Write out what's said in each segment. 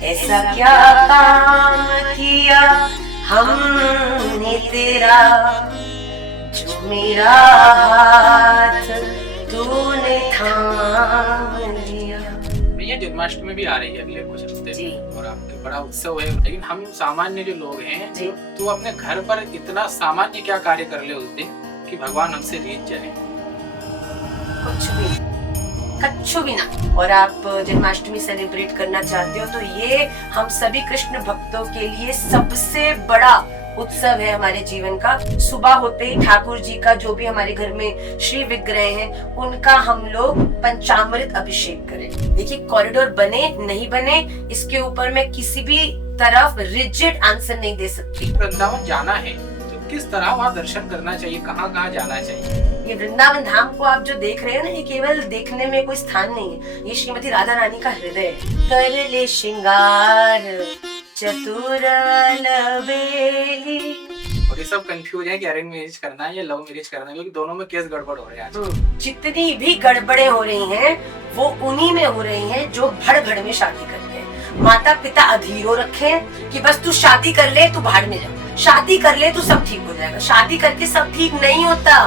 ऐसा क्या काम किया हमने तेरा, जो मेरा हाथ तूने थाम लिया। भैया जन्माष्टमी भी आ रही है अगले कुछ हफ्ते जी। में और आपके बड़ा उत्सव है, लेकिन हम सामान्य जो लोग हैं जी। तो अपने घर पर इतना सामान्य क्या कार्य कर ले उस दिन कि भगवान हमसे रीझ जाए? कुछ भी, कच्छु भी ना। और आप जन्माष्टमी सेलिब्रेट करना चाहते हो तो ये हम सभी कृष्ण भक्तों के लिए सबसे बड़ा उत्सव है हमारे जीवन का। सुबह होते ही ठाकुर जी का जो भी हमारे घर में श्री विग्रह हैं उनका हम लोग पंचामृत अभिषेक करें। देखिए, कॉरिडोर बने नहीं बने इसके ऊपर मैं किसी भी तरफ रिजिड आंसर नहीं दे सकती। वृंदावन जाना है तो किस तरह वहाँ दर्शन करना चाहिए, कहाँ कहाँ जाना चाहिए? ये वृंदावन धाम को आप जो देख रहे हैं ना, ये केवल देखने में कोई स्थान नहीं है, ये श्रीमती राधा रानी का हृदय है। कर ले श्रृंगार चतुर अलबेली। और ये सब कंफ्यूज है कि अरेंज मैरिज करना है या लव मैरिज करना है, क्योंकि दोनों में केस गड़बड़ हो रहे हैं आज। जितनी भी गड़बड़े हो रही हैं वो उन्हीं में हो रही हैं जो भड़ भड़ में शादी करते हैं। माता पिता अधीरो रखे कि बस तू शादी कर ले, तू भाड़ में जा, शादी कर ले तो सब ठीक हो जाएगा। शादी करके सब ठीक नहीं होता,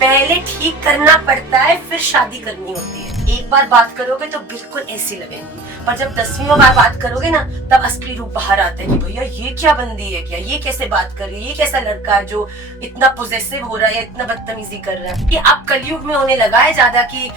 पहले ठीक करना पड़ता है, फिर शादी करनी होती है। एक बार बात करोगे तो बिल्कुल ऐसी लगेंगी, पर जब 10वीं बार बात करोगे ना तब असली रूप बाहर आता है कि भैया ये क्या बंदी है, क्या ये कैसे बात कर रही है, ये कैसा लड़का है जो इतना पोजेसिव हो रहा है, इतना बदतमीजी कर रहा है। ये अब कलयुग में होने लगा है ज्यादा कि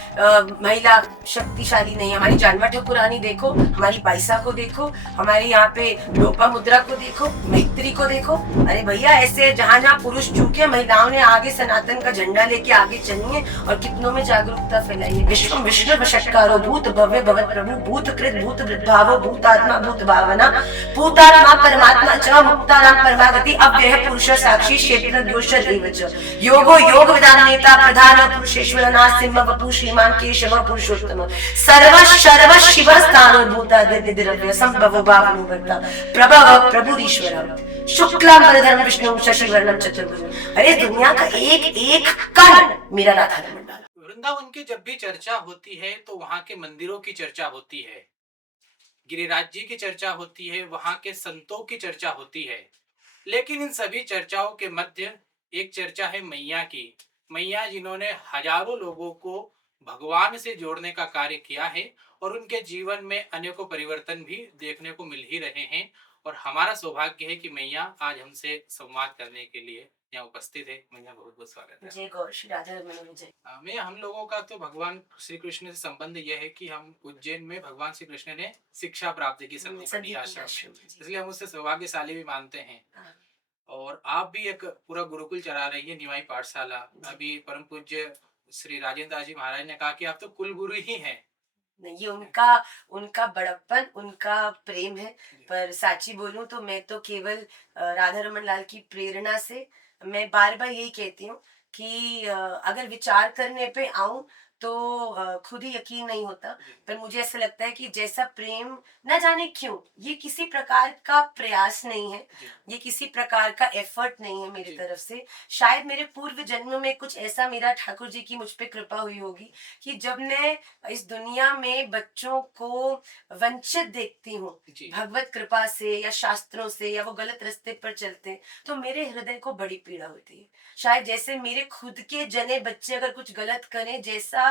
महिला शक्तिशाली नहीं। हमारी जानवा ठाकुरानी देखो, हमारी पैसा को देखो, हमारे यहाँ पे लोपा मुद्रा को देखो, मैत्री को देखो। अरे भैया, ऐसे जहाँ जहाँ पुरुष झुके महिलाओं ने आगे सनातन का झंडा लेके आगे चली है और कितनों में जागरूकता फैलाई है। विश्व विष्णु वशत्कारो भूत भव्य भवत प्रभु भूत कृत भूत वृद्धावो भूतात्मा भूत भावना भूतात्मा परमात्मा च मुक्तानां परमागति अव्यय पुरुष साक्षी क्षेत्र दोषर एव च योगो योग विदान नेता प्रधान पुरुषेश्वर नासिंह वपु श्रीमान केशव पुरुषोत्तम सर्व सर्व शिव स्थानो भूता दिव्य संभव भावनुवर्ता प्रभव प्रभु ईश्वर शुक्लां वरदं विष्णु शशिवर्णं चतुर्भुजं। अरे दुनिया का एक एक कण मेरा राधा रमण। वृंदावन की जब भी चर्चा होती है तो वहाँ के मंदिरों की चर्चा होती है, गिरिराज जी की चर्चा होती है, वहाँ के संतों की चर्चा होती है, लेकिन इन सभी चर्चाओं के मध्य एक चर्चा है मैया की। मैया जिन्होंने हजारों लोगों को भगवान से जोड़ने का कार्य किया है और उनके जीवन में अनेकों परिवर्तन भी देखने को मिल ही रहे हैं। और हमारा सौभाग्य है कि मैया आज हमसे संवाद करने के लिए यहाँ उपस्थित है। मैया, बहुत बहुत स्वागत है। जय गौ श्री राधा रमण जय। मैं हम लोगों का तो भगवान श्री कृष्ण से संबंध यह है कि हम उज्जैन में भगवान श्री कृष्ण ने शिक्षा प्राप्त की सभी आश्रम, इसलिए हम उससे सौभाग्यशाली भी मानते हैं। और आप भी एक पूरा गुरुकुल चला रही है, निमाई पाठशाला। अभी परम पूज्य श्री राजेंद्र जी महाराज ने कहा कि आप तो कुल गुरु ही हैं। ये उनका बड़प्पन, उनका प्रेम है। पर साची बोलूं तो मैं तो केवल राधा रमन लाल की प्रेरणा से मैं बार बार यही कहती हूँ कि अगर विचार करने पे आऊं तो खुद ही यकीन नहीं होता। पर मुझे ऐसा लगता है कि जैसा प्रेम, न जाने क्यों, ये किसी प्रकार का प्रयास नहीं है, ये किसी प्रकार का एफर्ट नहीं है मेरी तरफ से। शायद मेरे पूर्व जन्म में कुछ ऐसा मेरा ठाकुर जी की मुझ पे कृपा हुई होगी कि जब मैं इस दुनिया में बच्चों को वंचित देखती हूँ भगवत कृपा से या शास्त्रों से, या वो गलत रास्ते पर चलते हैं, तो मेरे हृदय को बड़ी पीड़ा होती है। शायद जैसे मेरे खुद के जने बच्चे अगर कुछ गलत करें, जैसा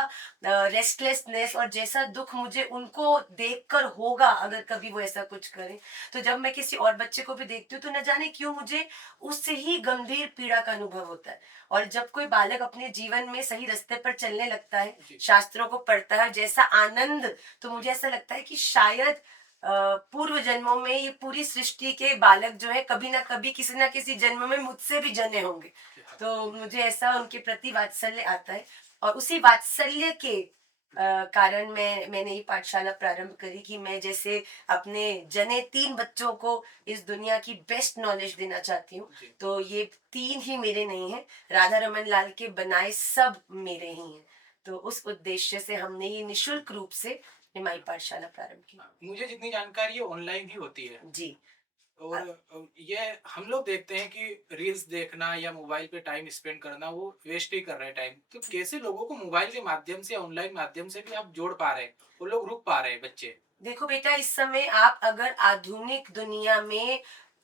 रेस्टलेसनेस और जैसा दुख मुझे उनको देखकर होगा अगर कभी वो ऐसा कुछ करें, तो जब मैं किसी और बच्चे को भी देखती हूँ तो न जाने क्यों मुझे उससे ही गंभीर पीड़ा का अनुभव होता है। और जब कोई बालक अपने जीवन में सही रास्ते पर चलने लगता है, शास्त्रों को पढ़ता है, जैसा आनंद, तो मुझे ऐसा लगता है कि शायद पूर्व जन्मों में ये पूरी सृष्टि के बालक जो है कभी ना कभी किसी ना किसी जन्म में मुझसे भी जने होंगे। तो मुझे ऐसा उनके प्रति वात्सल्य आता है और उसी वात्सल्य के कारण मैंने ये पाठशाला प्रारंभ करी कि मैं जैसे अपने जने 3 बच्चों को इस दुनिया की बेस्ट नॉलेज देना चाहती हूँ, तो ये 3 ही मेरे नहीं हैं, राधा रमन लाल के बनाए सब मेरे ही हैं। तो उस उद्देश्य से हमने ये निशुल्क रूप से निमाई पाठशाला प्रारंभ की। मुझे जितनी जानकारी है ऑनलाइन ही होती है जी। और ये हम लोग देखते हैं कि रील्स देखना या मोबाइल पे टाइम स्पेंड करना वो वेस्ट ही कर रहे हैं टाइम। तो कैसे लोगों को मोबाइल के माध्यम से, ऑनलाइन माध्यम से भी आप जोड़ पा रहे हैं, वो लोग रुक पा रहे हैं बच्चे? देखो बेटा, इस समय आप अगर आधुनिक दुनिया में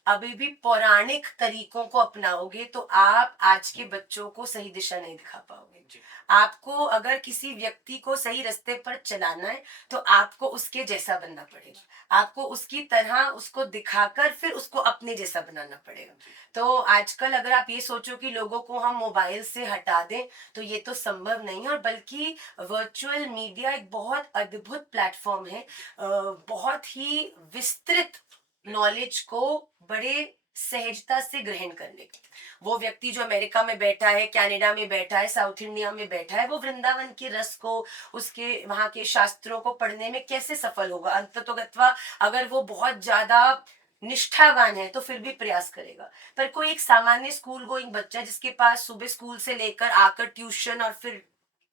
अभी भी पौराणिक तरीकों को अपनाओगे तो आप आज के बच्चों को सही दिशा नहीं दिखा पाओगे। जी आपको अगर किसी व्यक्ति को सही रास्ते पर चलाना है तो आपको उसके जैसा बनना पड़ेगा, आपको उसकी तरह उसको दिखाकर फिर उसको अपने जैसा बनाना पड़ेगा। जी तो आजकल अगर आप ये सोचो कि लोगों को हम मोबाइल से हटा दें तो ये तो संभव नहीं है, और बल्कि वर्चुअल मीडिया एक बहुत अद्भुत प्लेटफॉर्म है, बहुत ही विस्तृत नॉलेज को बड़े सहजता से ग्रहण करने की। वो व्यक्ति जो अमेरिका में बैठा है, कनाडा में बैठा है, साउथ इंडिया में बैठा है, वो वृंदावन के रस को, उसके वहाँ के शास्त्रों को पढ़ने में कैसे सफल होगा? अंततोगत्वा अगर वो बहुत ज्यादा निष्ठावान है तो फिर भी प्रयास करेगा। पर कोई एक सामान्य स्कूल गोइंग बच्चा जिसके पास सुबह स्कूल से लेकर आकर ट्यूशन और फिर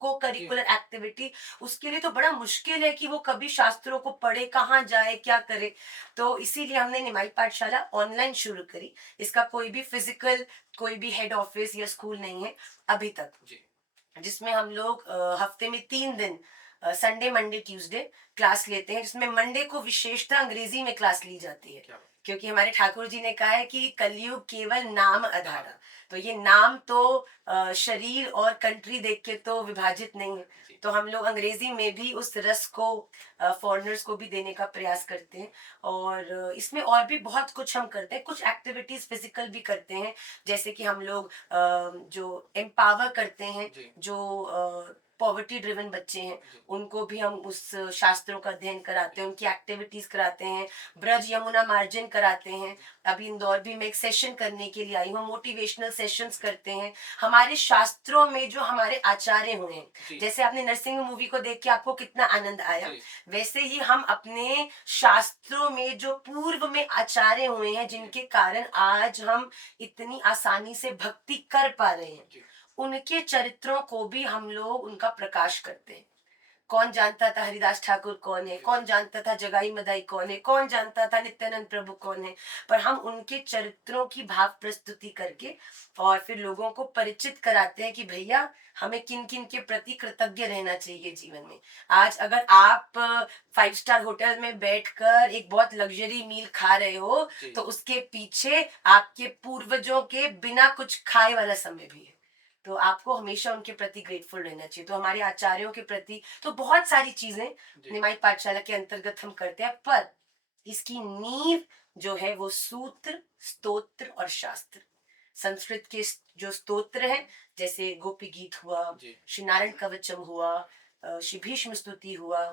को जी करिकुलर एक्टिविटी, उसके लिए तो बड़ा मुश्किल है कि वो कभी शास्त्रों को पढ़े, कहाँ जाए, क्या करे। तो इसीलिए हमने निमाई पाठशाला ऑनलाइन शुरू करी। इसका कोई भी फिजिकल, कोई भी हेड ऑफिस या स्कूल नहीं है अभी तक, जी जिसमें हम लोग हफ्ते में 3 दिन, संडे मंडे ट्यूसडे क्लास लेते हैं, जिसमें मंडे को विशेषता अंग्रेजी में क्लास ली जाती है। क्या बात क्योंकि हमारे ठाकुर जी ने कहा है कि कलयुग केवल नाम आधारा। तो ये नाम तो शरीर और कंट्री देख के तो विभाजित नहीं है। जी तो हम लोग अंग्रेजी में भी उस रस को फॉरेनर्स को भी देने का प्रयास करते हैं। और इसमें और भी बहुत कुछ हम करते हैं, कुछ एक्टिविटीज फिजिकल भी करते हैं, जैसे कि हम लोग जो एम्पावर करते हैं, जी जो पॉवर्टी ड्रिवन बच्चे हैं, जी उनको भी हम उस शास्त्रों का अध्ययन कराते हैं, उनकी एक्टिविटीज कराते हैं, ब्रज यमुना मार्जन कराते हैं। अभी इंदौर भी मैं एक सेशन करने के लिए आई हूँ, मोटिवेशनल सेशंस करते हैं। हमारे शास्त्रों में जो हमारे आचार्य हुए हैं, जी जैसे आपने नरसिंह मूवी को देख के आपको कितना आनंद आया, जी वैसे ही हम अपने शास्त्रों में जो पूर्व में आचार्य हुए हैं, जिनके कारण आज हम इतनी आसानी से भक्ति कर पा रहे हैं, जी उनके चरित्रों को भी हम लोग उनका प्रकाश करते हैं। कौन जानता था हरिदास ठाकुर कौन है, कौन जानता था जगाई मदाई कौन है, कौन जानता था नित्यानंद प्रभु कौन है। पर हम उनके चरित्रों की भाव प्रस्तुति करके और फिर लोगों को परिचित कराते हैं कि भैया हमें किन किन के प्रति कृतज्ञ रहना चाहिए जीवन में। आज अगर आप 5 स्टार होटल में बैठकर एक बहुत लग्जरी मील खा रहे हो जी तो उसके पीछे आपके पूर्वजों के बिना कुछ खाए वाला समय भी है। तो आपको हमेशा उनके प्रति ग्रेटफुल रहना चाहिए। तो हमारे आचार्यों के प्रति तो बहुत सारी चीजें जी निमाई पाठशाला के अंतर्गत हम करते हैं, पर इसकी नींव जो है वो सूत्र, स्तोत्र और शास्त्र। संस्कृत के जो स्तोत्र हैं, जैसे गोपी गीत हुआ, जी श्री नारायण कवचम हुआ, श्री भीष्म स्तुति हुआ,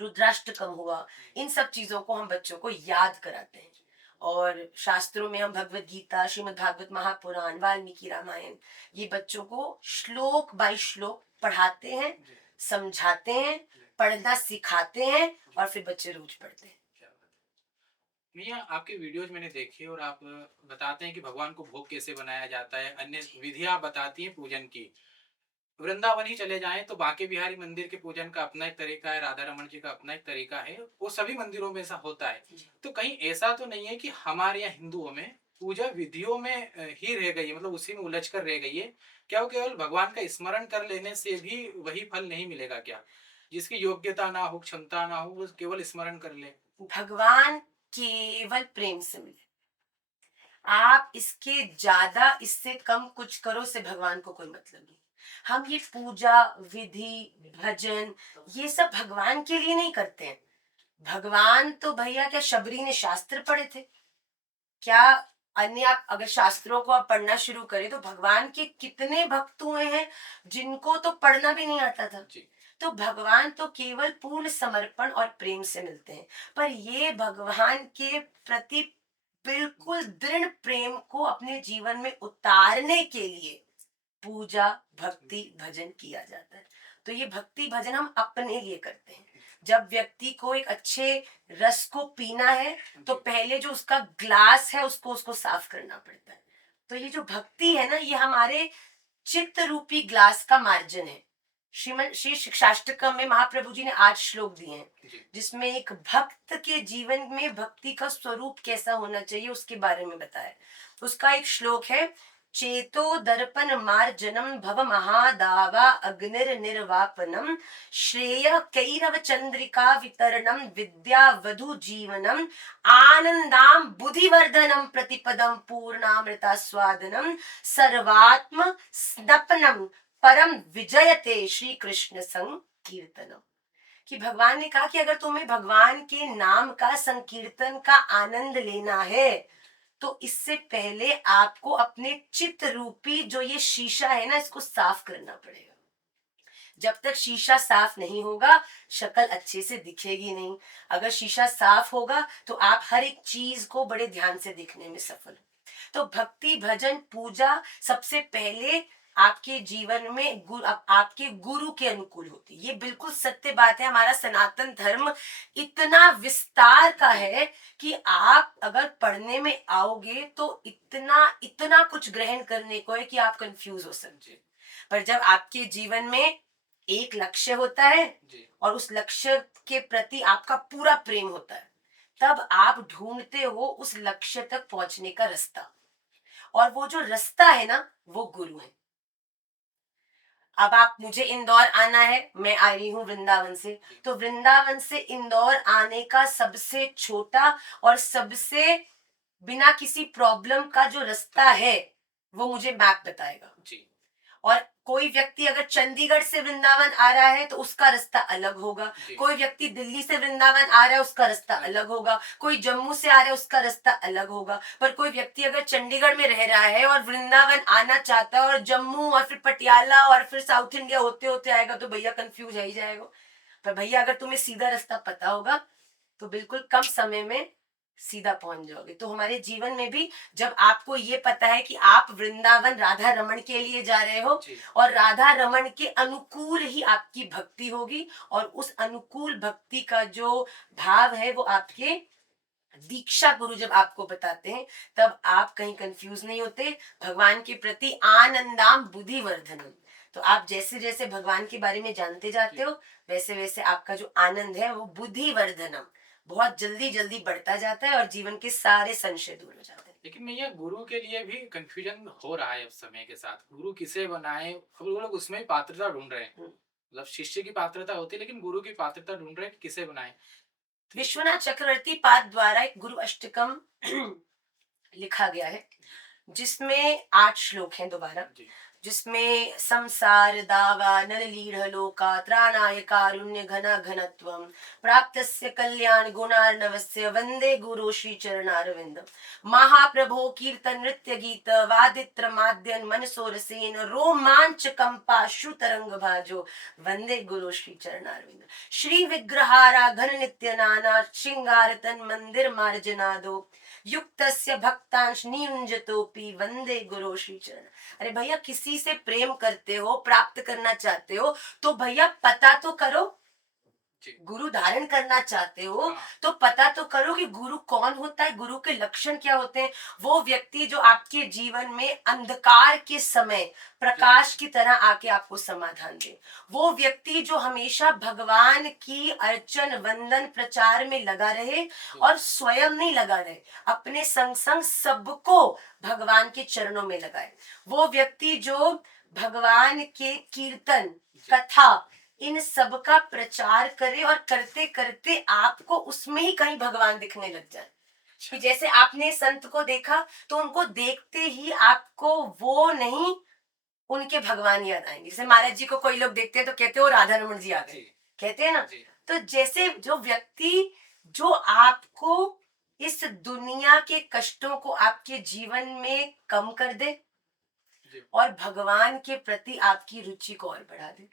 रुद्राष्टकम हुआ, इन सब चीजों को हम बच्चों को याद कराते हैं। और शास्त्रों में हम भगवत गीता, श्रीमद् भागवत महापुराण, वाल्मीकि रामायण, ये बच्चों को श्लोक बाय श्लोक पढ़ाते हैं, जी समझाते हैं, पढ़ना सिखाते हैं, और फिर बच्चे रोज पढ़ते हैं। क्या बात है। मियाँ आपके वीडियोज मैंने देखे और आप बताते हैं कि भगवान को भोग कैसे बनाया जाता है, अन्य जी विधियां बताती हैं पूजन की। वृंदावन ही चले जाएं तो बांके बिहारी मंदिर के पूजन का अपना एक तरीका है, राधा रमन जी का अपना एक तरीका है, वो सभी मंदिरों में ऐसा होता है। जी तो कहीं ऐसा तो नहीं है कि हमारे यहाँ हिंदुओं में पूजा विधियों में ही रह गई है, मतलब उसी में उलझ कर रह गई है? क्या वो केवल भगवान का स्मरण कर लेने से भी वही फल नहीं मिलेगा क्या? जिसकी योग्यता ना हो, क्षमता ना हो, वो केवल स्मरण कर ले। भगवान केवल प्रेम से मिले। आप इसके ज्यादा, इससे कम कुछ करो से भगवान को कोई मतलब नहीं। हम ये पूजा विधि भजन ये सब भगवान के लिए नहीं करते हैं। भगवान तो भैया, क्या शबरी ने शास्त्र पढ़े थे क्या? अन्य आप अगर शास्त्रों को आप पढ़ना शुरू करें तो भगवान के कितने भक्त हुए हैं जिनको तो पढ़ना भी नहीं आता था। जी तो भगवान तो केवल पूर्ण समर्पण और प्रेम से मिलते हैं। पर ये भगवान के प्रति बिल्कुल दृढ़ प्रेम को अपने जीवन में उतारने के लिए पूजा भक्ति भजन किया जाता है। तो ये भक्ति भजन हम अपने लिए करते हैं। जब व्यक्ति को एक अच्छे रस को पीना है तो जी पहले जो उसका ग्लास है उसको साफ करना पड़ता है। तो ये जो भक्ति है ना, ये हमारे चित्त रूपी ग्लास का मार्जन है। श्रीमद श्री शिक्षाष्टकम में महाप्रभु जी ने 8 श्लोक दिए हैं, जी जिसमें एक भक्त के जीवन में भक्ति का स्वरूप कैसा होना चाहिए उसके बारे में बताया। उसका एक श्लोक है, चेतो दर्पण मार्जनम भव महादावा अग्निर निर्वापनम श्रेय कैरव चंद्रिका वितरणम विद्या वधु जीवनम आनंदाम बुद्धिवर्धनम प्रतिपदम पूर्णामृता स्वादनम सर्वात्म स्नपनम परम विजयते श्री कृष्ण संकीर्तनम। कि भगवान ने कहा कि अगर तुम्हें भगवान के नाम का संकीर्तन का आनंद लेना है तो इससे पहले आपको अपने चित्त रूपी जो ये शीशा है ना, इसको साफ करना पड़ेगा। जब तक शीशा साफ नहीं होगा शक्ल अच्छे से दिखेगी नहीं। अगर शीशा साफ होगा तो आप हर एक चीज को बड़े ध्यान से देखने में सफल हो। तो भक्ति भजन पूजा सबसे पहले आपके जीवन में आपके गुरु के अनुकूल होती है। ये बिल्कुल सत्य बात है। हमारा सनातन धर्म इतना विस्तार का है कि आप अगर पढ़ने में आओगे तो इतना इतना कुछ ग्रहण करने को है कि आप कंफ्यूज हो सकते। पर जब आपके जीवन में एक लक्ष्य होता है और उस लक्ष्य के प्रति आपका पूरा प्रेम होता है, तब आप ढूंढते हो उस लक्ष्य तक पहुंचने का रास्ता। और वो जो रास्ता है ना, वो गुरु है। अब आप मुझे इंदौर आना है, मैं आई हूँ वृंदावन से, तो वृंदावन से इंदौर आने का सबसे छोटा और सबसे बिना किसी प्रॉब्लम का जो रास्ता है वो मुझे मैप बताएगा जी। और कोई व्यक्ति अगर चंडीगढ़ से वृंदावन आ रहा है तो उसका रास्ता अलग होगा। कोई व्यक्ति दिल्ली से वृंदावन आ रहा है, उसका रास्ता अलग होगा। कोई जम्मू से आ रहा है, उसका रास्ता अलग होगा। पर कोई व्यक्ति अगर चंडीगढ़ में रह रहा है और वृंदावन आना चाहता है और जम्मू और फिर पटियाला और फिर साउथ इंडिया होते होते आएगा तो भैया कंफ्यूज ही जाएगा। पर भैया अगर तुम्हें सीधा रास्ता पता होगा तो बिल्कुल कम समय में सीधा पहुंच जाओगे। तो हमारे जीवन में भी जब आपको ये पता है कि आप वृंदावन राधा रमन के लिए जा रहे हो और राधा रमन के अनुकूल ही आपकी भक्ति होगी, और उस अनुकूल भक्ति का जो भाव है वो आपके दीक्षा गुरु जब आपको बताते हैं तब आप कहीं कंफ्यूज नहीं होते। भगवान के प्रति आनंदाम बुद्धिवर्धनम। तो आप जैसे जैसे भगवान के बारे में जानते जाते हो वैसे वैसे आपका जो आनंद है वो बुद्धिवर्धनम बहुत जल्दी जल्दी बढ़ता जाता है और जीवन के सारे संशय दूर हो जाते हैं। लेकिन भैया गुरु के लिए भी कंफ्यूजन हो रहा है अब समय के साथ। गुरु किसे बनाए, अब वो लोग उसमें ही पात्रता ढूंढ रहे हैं। मतलब शिष्य की पात्रता होती है लेकिन गुरु की पात्रता ढूंढ रहे हैं कि किसे बनाए। विश्वनाथ चक्रवर्ती पाद द्वारा एक गुरु अष्टकम लिखा गया है जिसमें 8 श्लोक हैं दोबारा, जिसमें संसार दावा नर लीढ़ लोका त्राणाय कारुण्य घना घनत्वम प्राप्तस्य कल्याण गुणार्णवस्य वंदे गुरु श्री चरणारविंद महाप्रभो कीर्तन नृत्य गीत वादित्र माद्यन मनसोरसेन रोमांच कंपा श्रुतरंग भाजो वंदे गुरु श्री चरणारविंद श्री विग्रहारा घन नित्य नाना श्रृंगार तन मंदिर मार्जनादो युक्तस्य भक्तांश नियुंजतोपि वंदे गुरु श्री चरण। अरे भैया किसी से प्रेम करते हो, प्राप्त करना चाहते हो तो भैया पता तो करो। गुरु धारण करना चाहते हो तो पता तो करो कि गुरु कौन होता है, गुरु के लक्षण क्या होते हैं। वो व्यक्ति जो आपके जीवन में अंधकार के समय प्रकाश की तरह आके आपको समाधान दे, वो व्यक्ति जो हमेशा भगवान की अर्चन वंदन प्रचार में लगा रहे और स्वयं नहीं लगा रहे, अपने संग संग सबको भगवान के चरणों में लगाए, वो व्यक्ति जो भगवान के कीर्तन कथा इन सब का प्रचार करे और करते करते आपको उसमें ही कहीं भगवान दिखने लग जाए। कि जैसे आपने संत को देखा तो उनको देखते ही आपको वो नहीं उनके भगवान याद आएंगे। जैसे महाराज जी को कोई लोग देखते हैं तो कहते हो राधा रमन जी आ गए, कहते हैं ना। तो जैसे जो व्यक्ति जो आपको इस दुनिया के कष्टों को आपके जीवन में कम कर दे और भगवान के प्रति आपकी रुचि को और बढ़ा दे।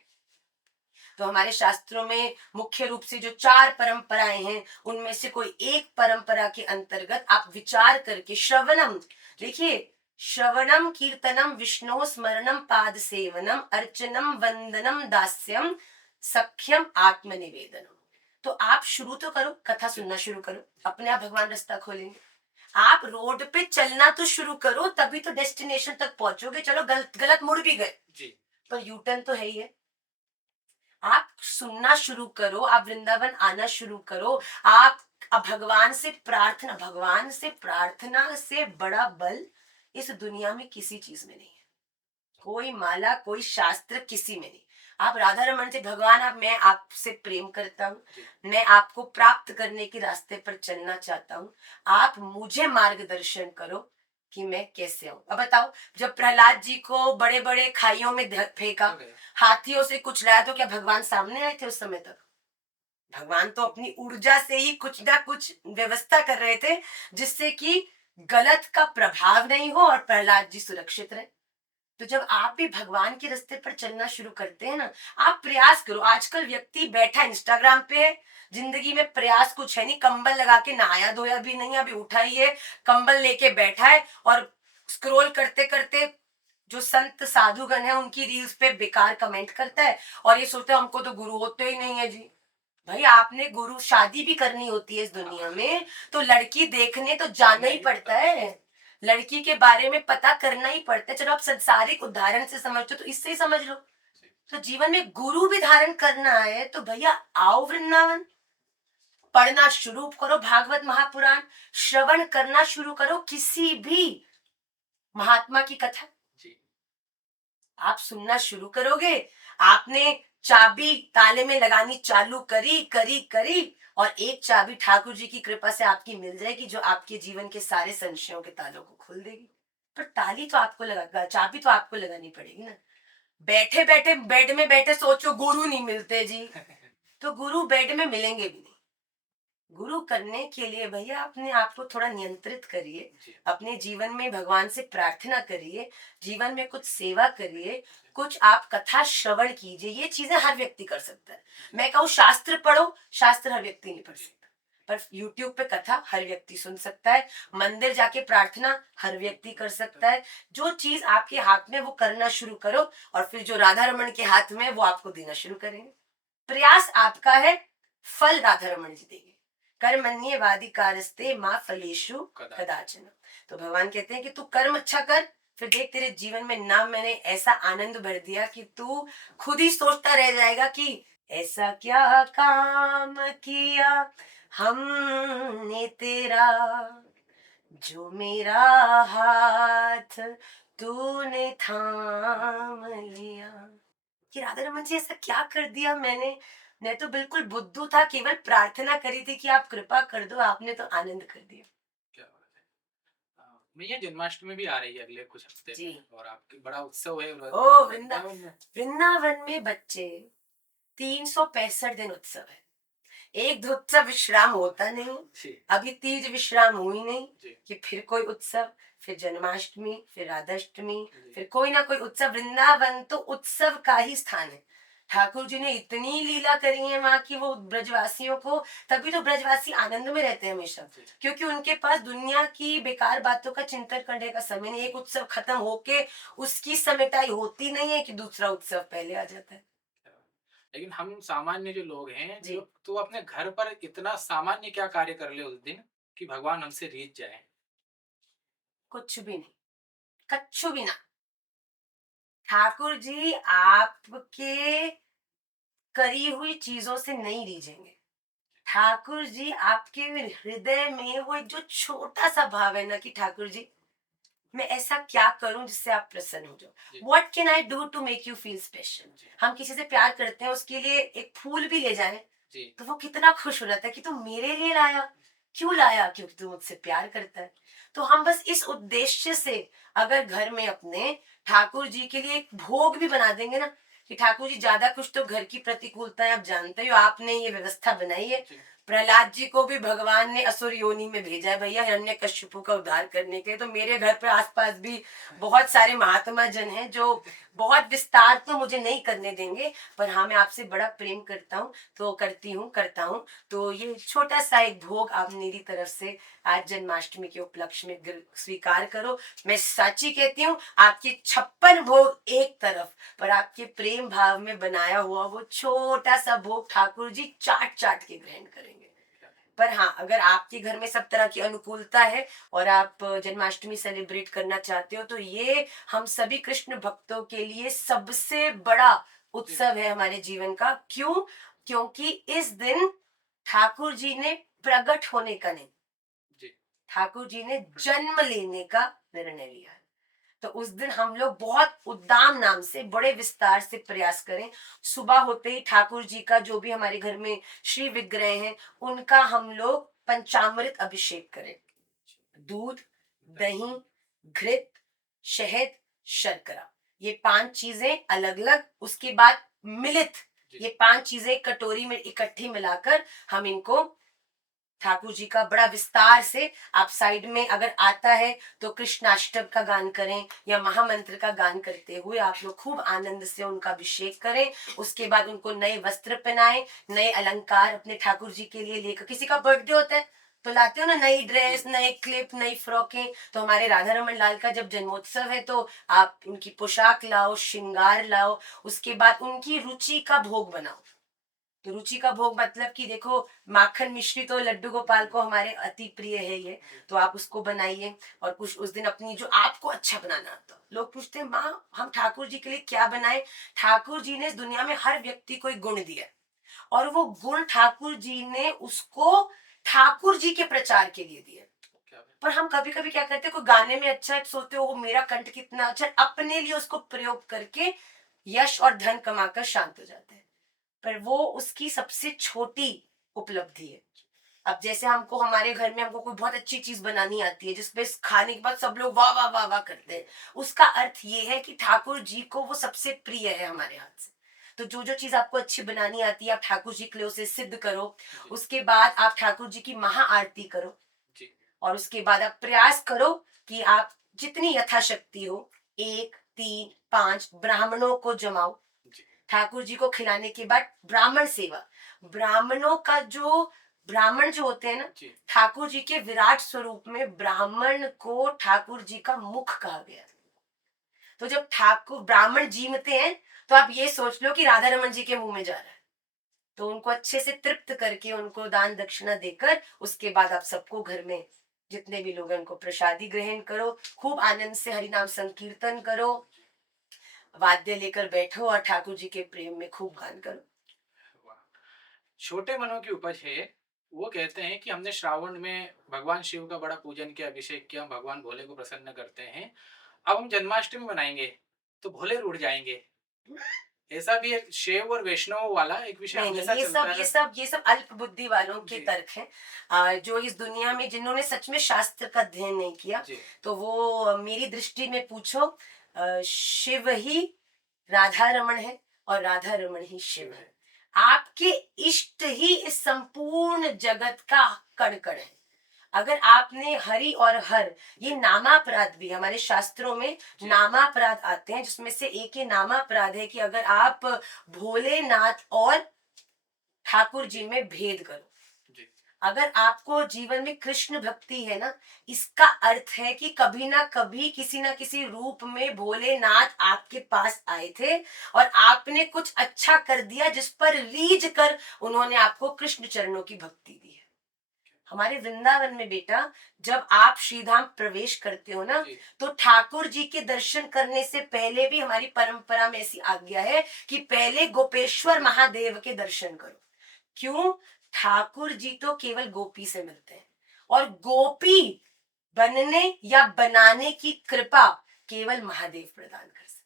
तो हमारे शास्त्रों में मुख्य रूप से जो 4 परंपराएं हैं उनमें से कोई एक परंपरा के अंतर्गत आप विचार करके श्रवणम, देखिए श्रवणम कीर्तनम विष्णु स्मरणम पाद सेवनम अर्चनम वंदनम दास्यम सख्यम आत्मनिवेदनम। तो आप शुरू तो करो, कथा सुनना शुरू करो, अपने आप भगवान रास्ता खोलेंगे। आप रोड पे चलना तो शुरू करो तभी तो डेस्टिनेशन तक पहुंचोगे। चलो गलत मुड़ भी गए पर यू टर्न तो है ही है। आप सुनना शुरू करो, आप वृंदावन आना शुरू करो, आप भगवान से प्रार्थना, भगवान से प्रार्थना से बड़ा बल इस दुनिया में किसी चीज में नहीं है। कोई माला, कोई शास्त्र किसी में नहीं। आप राधा रमन से भगवान, आप मैं आपसे प्रेम करता हूँ, मैं आपको प्राप्त करने के रास्ते पर चलना चाहता हूँ, आप मुझे मार्गदर्शन करो कि मैं कैसे आऊं। अब बताओ, जब प्रहलाद जी को बड़े बड़े खाइयों में फेंका, हाथियों से कुचलाया, तो क्या भगवान सामने आए थे उस समय तक? भगवान तो अपनी ऊर्जा से ही कुछ ना कुछ व्यवस्था कर रहे थे, जिससे कि गलत का प्रभाव नहीं हो और प्रहलाद जी सुरक्षित रहे। तो जब आप भी भगवान के रास्ते पर चलना शुरू करते हैं ना, आप प्रयास करो। आजकल व्यक्ति बैठा इंस्टाग्राम पे है, जिंदगी में प्रयास कुछ है नहीं, कंबल लगा के नहाया धोया भी नहीं, अभी उठा ही है, कंबल लेके बैठा है और स्क्रॉल करते करते जो संत साधुगण है उनकी रील्स पे बेकार कमेंट करता है और ये सोचता है हमको तो गुरु होते ही नहीं है जी। भाई आपने गुरु, शादी भी करनी होती है इस दुनिया में तो लड़की देखने तो जाना ही पड़ता है, लड़की के बारे में पता करना ही पड़ता है। चलो आप संसारिक उदाहरण से समझते हो तो इससे ही समझ लो। तो जीवन में गुरु भी धारण करना है तो भैया आओ वृंदावन, पढ़ना शुरू करो भागवत महापुराण, श्रवण करना शुरू करो किसी भी महात्मा की कथा, आप सुनना शुरू करोगे। आपने चाबी ताले में लगानी चालू करी करी करी और एक चाबी ठाकुर जी की कृपा से आपकी मिल जाएगी जो आपके जीवन के सारे संशयों के तालों को खोल देगी। पर ताली तो आपको लगा, चाबी तो आपको लगानी पड़ेगी ना। बैठे बैठे बेड में बैठे सोचो गुरु नहीं मिलते जी, तो गुरु बेड में मिलेंगे भी नहीं। गुरु करने के लिए भैया अपने आप को थोड़ा नियंत्रित करिए, अपने जीवन में भगवान से प्रार्थना करिए, जीवन में कुछ सेवा करिए, कुछ आप कथा श्रवण कीजिए। ये चीजें हर व्यक्ति कर सकता है। मैं कहूँ शास्त्र पढ़ो, शास्त्र हर व्यक्ति नहीं पढ़ सकता, पर यूट्यूब पे कथा हर व्यक्ति सुन सकता है, मंदिर जाके प्रार्थना हर व्यक्ति कर सकता है। जो चीज आपके हाथ में वो करना शुरू करो और फिर जो राधा रमन के हाथ में वो आपको देना शुरू करेंगे। प्रयास आपका है, फल राधा रमन जी देंगे। कर्मण्येवाधिकारस्ते मां फलेषु कदाचन। तो भगवान कहते हैं कि तू कर्म अच्छा कर, फिर देख तेरे जीवन में ना मैंने ऐसा आनंद भर दिया कि तू खुद ही सोचता रह जाएगा कि ऐसा क्या काम किया हमने तेरा, जो मेरा हाथ तूने थाम लिया। कि राधा रमन जी ऐसा क्या कर दिया मैंने, मैं तो बिल्कुल बुद्धू था, केवल प्रार्थना करी थी कि आप कृपा कर दो, आपने तो आनंद कर दिया। क्या बात है। भैया जन्माष्टमी भी आ रही है अगले कुछ हफ्ते जी। में और आपके बड़ा उत्सव है ओ वृंदावन में। वृंदावन में बच्चे 365 दिन उत्सव है, एक भी उत्सव विश्राम होता नहीं। अभी तीज विश्राम हुई नहीं कि फिर कोई उत्सव, फिर जन्माष्टमी, फिर राधाष्टमी, फिर कोई ना कोई उत्सव। वृंदावन तो उत्सव का ही स्थान है। ठाकुर जी ने इतनी लीला करी है वहां की वो ब्रजवासियों को, तभी तो ब्रजवासी आनंद में रहते हैं हमेशा, क्योंकि उनके पास दुनिया की बेकार बातों का चिंतन करने का समय नहीं। एक उत्सव खत्म होके उसकी समेटाई होती नहीं है कि दूसरा उत्सव पहले आ जाता है। लेकिन हम सामान्य जो लोग हैं जो तो अपने घर पर इतना सामान्य क्या कार्य कर ले उस दिन कि भगवान हमसे रीझ जाए। कुछ भी नहीं, कच्छु भी ना। ठाकुर जी आपके करी हुई चीजों से नहीं रीझेंगे। ठाकुर जी आपके हृदय में वो एक जो छोटा सा भाव है ना कि ठाकुर जी मैं ऐसा क्या करूं जिससे आप प्रसन्न हो जाओ। What can I do to make you feel special? हम किसी से प्यार करते हैं, उसके लिए एक फूल भी ले जाएं तो वो कितना खुश हो जाता है कि तू मेरे लिए लाया। क्यों लाया? क्योंकि तू मुझसे प्यार करता है। तो हम बस इस उद्देश्य से अगर घर में अपने ठाकुर जी के लिए एक भोग भी बना देंगे ना कि ठाकुर जी ज्यादा कुछ तो घर की प्रतिकूलता है, आप जानते हो, आपने ये व्यवस्था बनाई है। प्रहलाद जी को भी भगवान ने असुर योनि में भेजा है भैया हिरण्यकश्यपु का उद्धार करने के। तो मेरे घर पर आसपास भी बहुत सारे महात्मा जन हैं जो बहुत विस्तार तो मुझे नहीं करने देंगे, पर हाँ मैं आपसे बड़ा प्रेम करता हूँ तो करता हूँ। तो ये छोटा सा एक भोग आप मेरी तरफ से आज जन्माष्टमी के उपलक्ष्य में स्वीकार करो। मैं सच्ची कहती हूँ, आपके 56 भोग एक तरफ, पर आपके प्रेम भाव में बनाया हुआ वो छोटा सा भोग ठाकुर जी चाट चाट के ग्रहण करेंगे। पर हाँ अगर आपके घर में सब तरह की अनुकूलता है और आप जन्माष्टमी सेलिब्रेट करना चाहते हो तो ये हम सभी कृष्ण भक्तों के लिए सबसे बड़ा उत्सव है हमारे जीवन का। क्यों? क्योंकि इस दिन ठाकुर जी ने प्रकट होने का नहीं, ठाकुर जी ने जन्म लेने का निर्णय लिया। तो उस दिन हम लोग बहुत उद्दाम नाम से बड़े विस्तार से प्रयास करें। सुबह होते ही ठाकुर जी का जो भी हमारे घर में श्री विग्रह हैं उनका हम लोग पंचामृत अभिषेक करें। दूध, दही, घृत, शहद, शर्करा, ये 5 चीजें अलग अलग, उसके बाद मिलित, ये 5 चीजें कटोरी में इकट्ठी मिलाकर हम इनको ठाकुर जी का बड़ा विस्तार से, आप साइड में अगर आता है तो कृष्णाष्टक का गान करें या महामंत्र का गान करते हुए आप लोग खूब आनंद से उनका अभिषेक करें। उसके बाद उनको नए वस्त्र पहनाएं, नए अलंकार अपने ठाकुर जी के लिए लेकर, किसी का बर्थडे होता है तो लाते हो ना नई ड्रेस, नए क्लिप, नई फ्रॉकें, तो हमारे राधा रमन लाल का जब जन्मोत्सव है तो आप उनकी पोशाक लाओ, श्रृंगार लाओ, उसके बाद उनकी रुचि का भोग बनाओ। तो रुचि का भोग मतलब कि देखो, माखन मिश्री तो लड्डू गोपाल को हमारे अति प्रिय है ये, तो आप उसको बनाइए। और कुछ उस दिन अपनी जो आपको अच्छा बनाना आता, लोग पूछते हैं माँ हम ठाकुर जी के लिए क्या बनाए। ठाकुर जी ने इस दुनिया में हर व्यक्ति को एक गुण दिया और वो गुण ठाकुर जी ने उसको ठाकुर जी के प्रचार के लिए दिए। पर हम कभी कभी क्या करते हैं, कोई गाने में अच्छा है सोचते हो मेरा कंठ कितना अच्छा, अपने लिए उसको प्रयोग करके यश और धन कमाकर शांत हो जाते हैं। पर वो उसकी सबसे छोटी उपलब्धि है। अब जैसे हमको हमारे घर में हमको कोई बहुत अच्छी चीज बनानी आती है जिसपे खाने के बाद सब लोग वाह वाह वाह वाह करते हैं, उसका अर्थ ये है कि ठाकुर जी को वो सबसे प्रिय है हमारे हाथ से। तो जो जो चीज आपको अच्छी बनानी आती है आप ठाकुर जी के लिए उसे सिद्ध करो। उसके बाद आप ठाकुर जी की महा आरती करो और उसके बाद आप प्रयास करो कि आप जितनी यथाशक्ति हो 1, 3, 5 ब्राह्मणों को जमाओ। ठाकुर जी को खिलाने के बाद ब्राह्मण सेवा, ब्राह्मणों का जो ब्राह्मण जो होते हैं ना, ठाकुर जी के विराट स्वरूप में ब्राह्मण को ठाकुर जी का मुख कहा गया। तो जब ठाकुर ब्राह्मण जीमते हैं तो आप ये सोच लो कि राधा रमन जी के मुंह में जा रहा है। तो उनको अच्छे से तृप्त करके उनको दान दक्षिणा देकर उसके बाद आप सबको घर में जितने भी लोग हैं उनको प्रसादी ग्रहण करो, खूब आनंद से हरिनाम संकीर्तन करो, वाद्य लेकर बैठो और ठाकुर जी के प्रेम में खूब गान करो। छोटे मनों की उपज है। वो कहते हैं कि हमने श्रावण में भगवान शिव का बड़ा पूजन किया, अभिषेक किया, भगवान भोले को प्रसन्न करते हैं। अब हम जन्माष्टमी मनाएंगे तो भोले रूठ जाएंगे। ऐसा भी एक शैव और वैष्णव वाला एक विषय नहीं हमेशा नहीं, चलता है। ये सब अल्प बुद्धि वालों के तर्क हैं, जो इस दुनिया में जिन्होंने सच में शास्त्र का अध्ययन नहीं किया। तो वो मेरी दृष्टि में पूछो, शिव ही राधा रमण है और राधा रमण ही शिव है। आपके इष्ट ही इस संपूर्ण जगत का कण कण है। अगर आपने हरि और हर, ये नामापराध भी हमारे शास्त्रों में नामापराध आते हैं, जिसमें से एक ये नामापराध है कि अगर आप भोलेनाथ और ठाकुर जी में भेद करो। अगर आपको जीवन में कृष्ण भक्ति है ना, इसका अर्थ है कि कभी ना कभी किसी ना किसी रूप में भोलेनाथ आपके पास आए थे और आपने कुछ अच्छा कर दिया जिस पर रीझ कर उन्होंने आपको कृष्ण चरणों की भक्ति दी है। हमारे वृंदावन में बेटा जब आप श्रीधाम प्रवेश करते हो ना, तो ठाकुर जी के दर्शन करने से पहले भी हमारी परंपरा में ऐसी आज्ञा है कि पहले गोपेश्वर महादेव के दर्शन करो। क्यों? ठाकुर जी तो केवल गोपी से मिलते हैं और गोपी बनने या बनाने की कृपा केवल महादेव प्रदान कर सकते।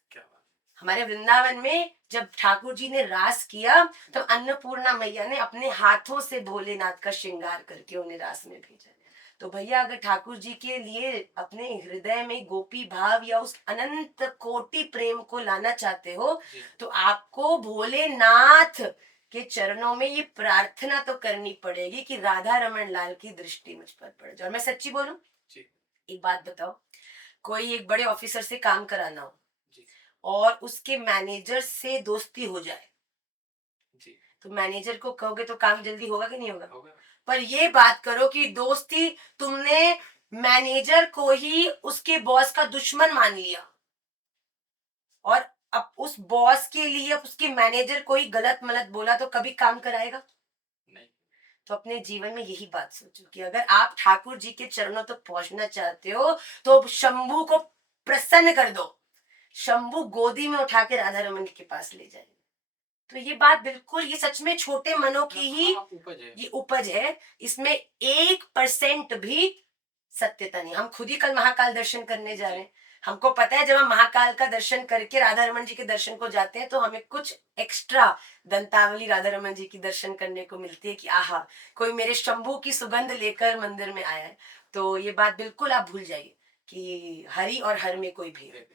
हमारे वृंदावन में जब ठाकुर जी ने रास किया तो अन्नपूर्णा मैया ने अपने हाथों से भोलेनाथ का श्रृंगार करके उन्हें रास में भेजा। तो भैया अगर ठाकुर जी के लिए अपने हृदय में गोपी भाव या उस अनंत कोटि प्रेम को लाना चाहते हो तो आपको भोलेनाथ के चरणों में ये प्रार्थना तो करनी पड़ेगी कि राधा रमन लाल की दृष्टि मुझ पर पड़ जाए। और मैं सच्ची बोलूं, एक बात बताओ, कोई एक बड़े ऑफिसर से काम कराना हो और उसके मैनेजर से दोस्ती हो जाए तो मैनेजर को कहोगे तो काम जल्दी होगा कि नहीं होगा? पर ये बात करो कि दोस्ती तुमने मैनेजर को ही उसके बॉस का दुश्मन मान लिया और अब उस बॉस के लिए उसके मैनेजर को ही गलत मलत बोला तो कभी काम कराएगा नहीं। तो अपने जीवन में यही बात सोचो कि अगर आप ठाकुर जी के चरणों तक पहुंचना चाहते हो तो शंभू को प्रसन्न कर दो, शंभू गोदी में उठा के राधा रमन के पास ले जाए। तो ये बात बिल्कुल, ये सच में छोटे मनों की ही ये उपज है। इसमें 1% भी सत्यता नहीं। हम खुद ही कल महाकाल दर्शन करने जा रहे हैं। हमको पता है जब हम महाकाल का दर्शन करके राधा रमन जी के दर्शन को जाते हैं तो हमें कुछ एक्स्ट्रा दंतावली राधा रमन जी की दर्शन करने को मिलती है कि आहा, कोई मेरे शंभू की सुगंध लेकर मंदिर में आया है। तो ये बात बिल्कुल आप भूल जाइए कि हरि और हर में कोई भेद,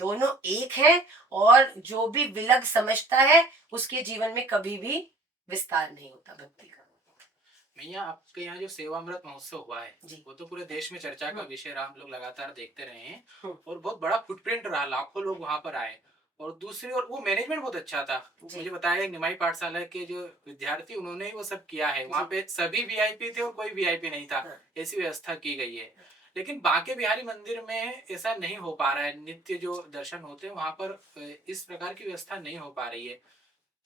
दोनों एक है। और जो भी विलग समझता है उसके जीवन में कभी भी विस्तार नहीं होता भक्ति का। भैया आपके यहाँ जो सेवामृत महोत्सव हुआ है जी। वो तो पूरे देश में चर्चा का विषय रहा, हम लोग लगातार देखते रहे हैं हम्म। और बहुत बड़ा फुटप्रिंट रहा, लाखों लोग वहां पर आए। और दूसरी ओर वो मैनेजमेंट बहुत अच्छा था। जी। मुझे बताया गया निमाई पाठशाला के जो विद्यार्थी उन्होंने ही वो सब किया है। वहाँ जी। पे सभी वीआईपी थे और कोई वीआईपी नहीं था, हाँ। ऐसी व्यवस्था की गई है। लेकिन बांके बिहारी मंदिर में ऐसा नहीं हो पा रहा है, नित्य जो दर्शन होते हैं वहां पर इस प्रकार की व्यवस्था नहीं हो पा रही है।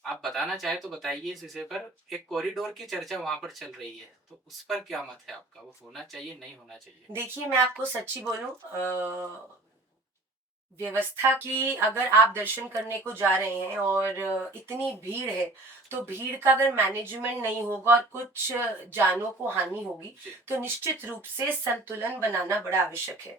आप बताना चाहे तो बताइए इस विषय पर। एक कॉरिडोर की चर्चा वहां पर चल रही है, तो उस पर क्या मत है आपका? वो होना चाहिए नहीं होना चाहिए? देखिए मैं आपको सच्ची बोलूं, व्यवस्था की अगर आप दर्शन करने को जा रहे हैं और इतनी भीड़ है, तो भीड़ का अगर मैनेजमेंट नहीं होगा और कुछ जानों को हानि होगी तो निश्चित रूप से संतुलन बनाना बड़ा आवश्यक है।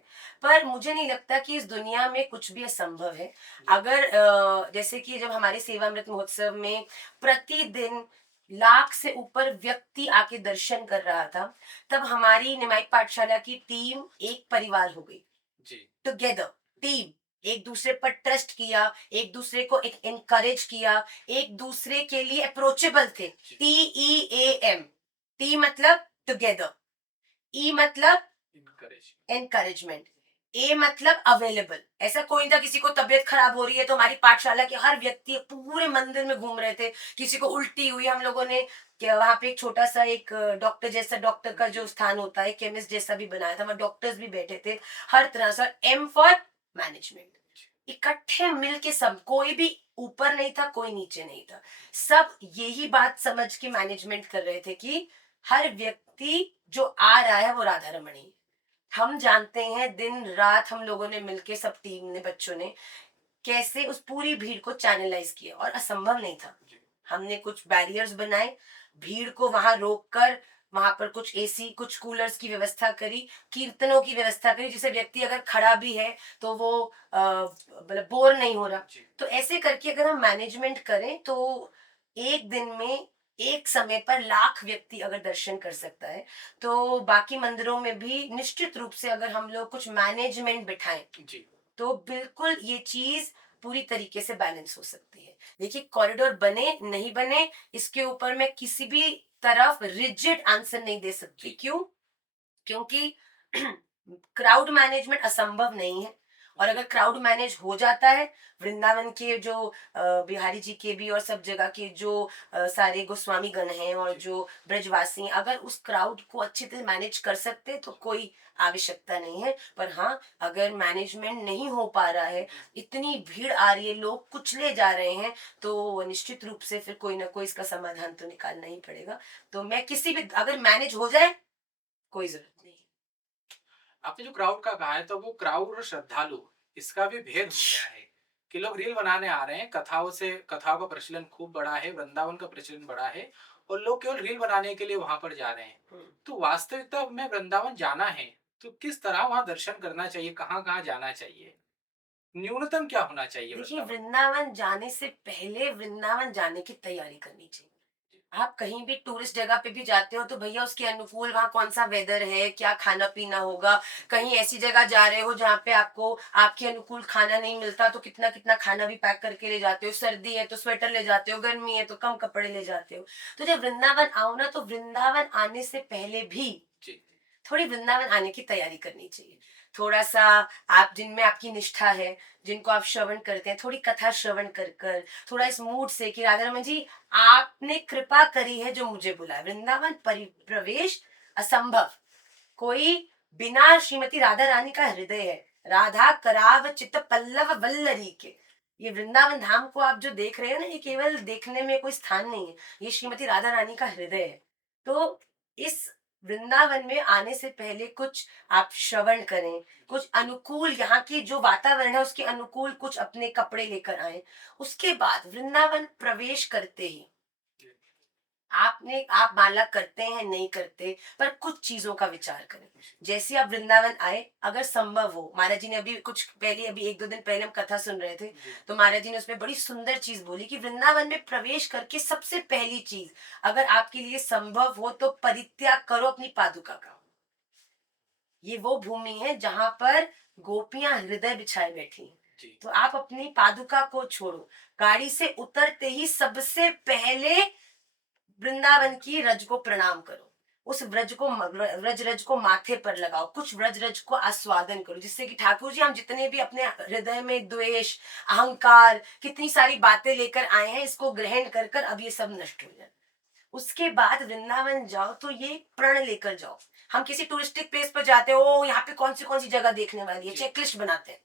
पर मुझे नहीं लगता कि इस दुनिया में कुछ भी असंभव है। अगर जैसे कि जब हमारे सेवामृत महोत्सव में प्रतिदिन लाख से ऊपर व्यक्ति आके दर्शन कर रहा था, तब हमारी निमाई पाठशाला की टीम एक परिवार हो गई। जी। टुगेदर टीम एक दूसरे पर ट्रस्ट किया, एक दूसरे को एक इनकरेज किया, एक दूसरे के लिए अप्रोचेबल थे। TEAM, टी मतलब टुगेदर, ई मतलब इनकरेज। एनकरेजमेंट, ए मतलब अवेलेबल। ऐसा कोई था किसी को तबीयत खराब हो रही है तो हमारी पाठशाला के हर व्यक्ति पूरे मंदिर में घूम रहे थे। किसी को उल्टी हुई, हम लोगों ने वहां पे एक छोटा सा एक डॉक्टर जैसा, डॉक्टर का जो स्थान होता है केमिस्ट जैसा भी बनाया था, वहां डॉक्टर्स भी बैठे थे। हर तरह से एम फॉर मैनेजमेंट, इकट्ठे मिलके सब, कोई भी ऊपर नहीं था कोई नीचे नहीं था, सब यही बात समझ के मैनेजमेंट कर रहे थे कि हर व्यक्ति जो आ रहा है वो राधा रमण ही। हम जानते हैं दिन रात हम लोगों ने मिलके, सब टीम ने, बच्चों ने कैसे उस पूरी भीड़ को चैनलाइज किया, और असंभव नहीं था। हमने कुछ बैरियर्स बनाए, भीड़ को वहां रोक कर वहां पर कुछ एसी कुछ कूलर्स की व्यवस्था करी, कीर्तनों की व्यवस्था करी, जिसे व्यक्ति अगर खड़ा भी है तो वो मतलब बोर नहीं हो रहा। तो ऐसे करके अगर हम मैनेजमेंट करें तो एक दिन में एक समय पर लाख व्यक्ति अगर दर्शन कर सकता है, तो बाकी मंदिरों में भी निश्चित रूप से अगर हम लोग कुछ मैनेजमेंट बिठाएं जी। तो बिल्कुल ये चीज पूरी तरीके से बैलेंस हो सकती है। देखिए कॉरिडोर बने नहीं बने इसके ऊपर मैं किसी भी तरफ रिजिड आंसर नहीं दे सकती। क्यों? क्योंकि क्राउड मैनेजमेंट असंभव नहीं है। और अगर क्राउड मैनेज हो जाता है, वृंदावन के जो बिहारी जी के भी और सब जगह के जो सारे गोस्वामी गण हैं और जो ब्रजवासी हैं, अगर उस क्राउड को अच्छी तरह मैनेज कर सकते हैं तो कोई आवश्यकता नहीं है। पर हाँ, अगर मैनेजमेंट नहीं हो पा रहा है, इतनी भीड़ आ रही है, लोग कुचले जा रहे हैं, तो निश्चित रूप से फिर कोई ना कोई इसका समाधान तो निकालना ही पड़ेगा। तो मैं किसी भी, अगर मैनेज हो जाए कोई जरूरत नहीं। आपने जो क्राउड का कहा है, तो वो क्राउड और श्रद्धालु, इसका भी भेद हो गया है कि लोग रील बनाने आ रहे हैं। कथाओं से, कथाओं का प्रचलन खूब बड़ा है, वृंदावन का प्रचलन बड़ा है और लोग केवल रील बनाने के लिए वहां पर जा रहे हैं। तो वास्तविकता में वृंदावन जाना है तो किस तरह वहां दर्शन करना चाहिए, कहाँ कहाँ जाना चाहिए, न्यूनतम क्या होना चाहिए देखिए वृंदावन? वृंदावन जाने से पहले वृंदावन जाने की तैयारी करनी चाहिए। आप कहीं भी टूरिस्ट जगह पे भी जाते हो तो भैया उसके अनुकूल वहाँ कौन सा वेदर है, क्या खाना पीना होगा। कहीं ऐसी जगह जा रहे हो जहाँ पे आपको आपके अनुकूल खाना नहीं मिलता तो कितना कितना खाना भी पैक करके ले जाते हो। सर्दी है तो स्वेटर ले जाते हो, गर्मी है तो कम कपड़े ले जाते हो। तो जब वृंदावन आओ ना, तो वृंदावन आने से पहले भी जी। थोड़ी वृंदावन आने की तैयारी करनी चाहिए। थोड़ा सा आप जिनमें आपकी निष्ठा है, जिनको आप श्रवण करते हैं, थोड़ी कथा श्रवण कर कर थोड़ा इस मूड से कि राधा रमन जी आपने कृपा करी है जो मुझे बुलाया। वृंदावन प्रवेश असंभव, कोई बिना श्रीमती राधा रानी का हृदय है, राधा कराव चित पल्लव वल्लरी के। ये वृंदावन धाम को आप जो देख रहे हैं ना, ये केवल देखने में कोई स्थान नहीं है, ये श्रीमती राधा रानी का हृदय है। तो इस वृंदावन में आने से पहले कुछ आप श्रवण करें, कुछ अनुकूल यहाँ की जो वातावरण है उसके अनुकूल कुछ अपने कपड़े लेकर आए। उसके बाद वृंदावन प्रवेश करते ही आप माला करते हैं नहीं करते, पर कुछ चीजों का विचार करें। जैसे आप वृंदावन आए, अगर संभव हो, महाराज जी ने अभी कुछ पहले, अभी 1-2 दिन पहले हम कथा सुन रहे थे, तो महाराज जी ने उसमें बड़ी सुंदर चीज बोली कि वृंदावन में प्रवेश करके सबसे पहली चीज, अगर आपके लिए संभव हो तो परित्याग करो अपनी पादुका का। ये वो भूमि है जहां पर गोपियां हृदय बिछाए बैठी हैं। तो आप अपनी पादुका को छोड़ो, गाड़ी से उतरते ही सबसे पहले वृंदावन की रज को प्रणाम करो, उस व्रज रज को माथे पर लगाओ, कुछ व्रज रज को आस्वादन करो, जिससे कि ठाकुर जी, हम जितने भी अपने हृदय में द्वेष, अहंकार, कितनी सारी बातें लेकर आए हैं, इसको ग्रहण कर कर अब ये सब नष्ट हो जाए। उसके बाद वृंदावन जाओ तो ये प्रण लेकर जाओ। हम किसी टूरिस्टिक प्लेस पर जाते हो, ओ यहाँ पे कौन सी जगह देखने वाली है, चेकलिस्ट बनाते हैं,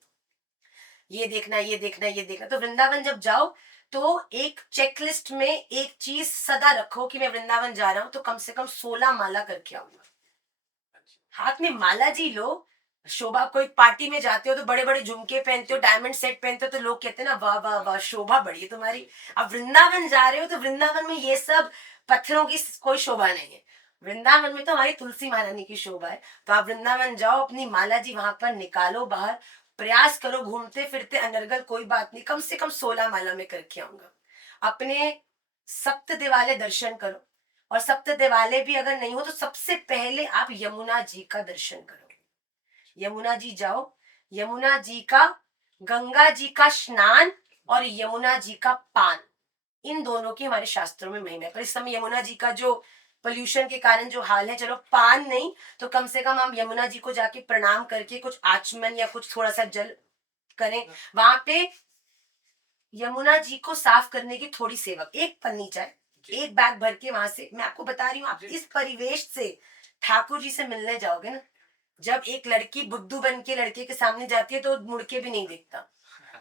ये देखना ये देखना ये देखना। तो वृंदावन जब जाओ तो एक चेकलिस्ट में एक चीज सदा रखो कि मैं वृंदावन जा रहा हूं तो कम से कम 16 माला करके आऊंगा। हाथ में माला जी लो। शोभा, कोई पार्टी में जाते हो तो बड़े बड़े झुमके पहनते हो, डायमंड सेट पहनते हो, तो लोग कहते हैं ना, वाह वाह वाह, शोभा बढ़ी है तुम्हारी। अब वृंदावन जा रहे हो तो वृंदावन में ये सब पत्थरों की कोई शोभा नहीं है, वृंदावन में तो हमारी तुलसी महारानी की शोभा है। तो आप वृंदावन जाओ, अपनी माला जी वहां पर निकालो बाहर, प्रयास करो घूमते फिरते अनर्गल, कोई बात नहीं, कम से कम 16 माला में करके आऊंगा। अपने सप्त दिवाले दर्शन करो, और सप्त दिवाले भी अगर नहीं हो तो सबसे पहले आप यमुना जी का दर्शन करो। यमुना जी जाओ, यमुना जी का, गंगा जी का स्नान और यमुना जी का पान, इन दोनों की हमारे शास्त्रों में महिमा है। पर इस समय यमुना जी का जो पोल्यूशन के कारण जो हाल है, चलो पान नहीं तो कम से कम हम यमुना जी को जाके प्रणाम करके कुछ आचमन या कुछ थोड़ा सा जल करें। वहां पे यमुना जी को साफ करने की थोड़ी सेवा, एक पन्नी चाय, एक बैग भर के वहां से, मैं आपको बता रही हूँ, आप इस परिवेश से ठाकुर जी से मिलने जाओगे ना, जब एक लड़की बुद्धू बन के लड़के के सामने जाती है तो मुड़ के भी नहीं देखता,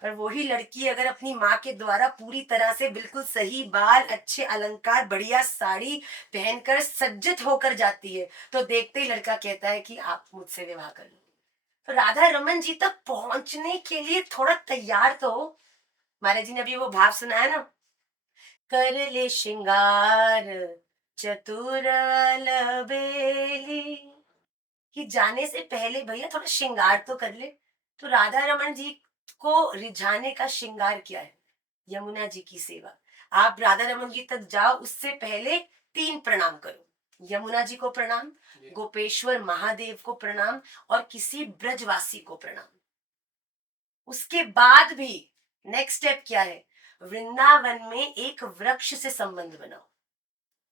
पर वही लड़की अगर अपनी माँ के द्वारा पूरी तरह से बिल्कुल सही बाल, अच्छे अलंकार, बढ़िया साड़ी पहनकर सज्जित होकर जाती है, तो देखते ही लड़का कहता है कि आप मुझसे विवाह कर लो। तो राधा रमन जी तक पहुंचने के लिए थोड़ा तैयार तो हो। महाराज जी ने अभी वो भाव सुनाया ना, कर ले श्रृंगार चतुर अलबेली, कि जाने से पहले भैया थोड़ा श्रृंगार तो कर ले। तो राधा रमन जी को रिझाने का श्रृंगार क्या है? यमुना जी की सेवा। आप राधा रमन जी तक जाओ, उससे पहले 3 प्रणाम करो, यमुना जी को प्रणाम, गोपेश्वर महादेव को प्रणाम, और किसी ब्रजवासी को प्रणाम। उसके बाद भी नेक्स्ट स्टेप क्या है? वृंदावन में एक वृक्ष से संबंध बनाओ।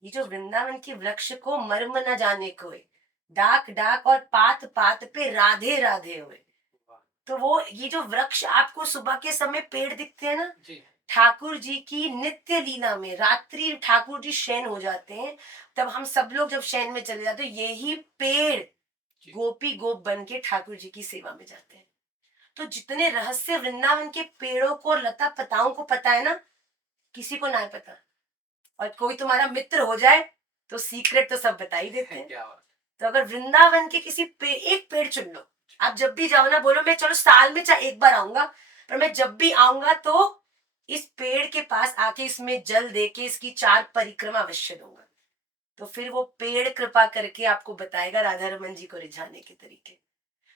ये जो वृंदावन के वृक्ष को मर्म न जाने कोई, डाक डाक और पात पात पे राधे राधे हुए। तो वो ये जो वृक्ष आपको सुबह के समय पेड़ दिखते हैं ना, ठाकुर जी की नित्य लीला में रात्रि ठाकुर जी शयन हो जाते हैं, तब हम सब लोग जब शयन में चले जाते हैं, यही पेड़ गोपी गोप बन के ठाकुर जी की सेवा में जाते हैं। तो जितने रहस्य वृंदावन के पेड़ों को और लता पताओं को पता है ना, किसी को ना पता। और कोई तुम्हारा मित्र हो जाए तो सीक्रेट तो सब बता ही देते हैं। तो अगर वृंदावन के किसी एक पेड़ चुन लो, आप जब भी जाओ ना, बोलो मैं चलो साल में चाहे एक बार आऊंगा, पर मैं जब भी आऊंगा तो इस पेड़ के पास आके इसमें जल देके इसकी 4 परिक्रमा अवश्य दूंगा। तो फिर वो पेड़ कृपा करके आपको बताएगा राधा रमन जी को रिझाने के तरीके।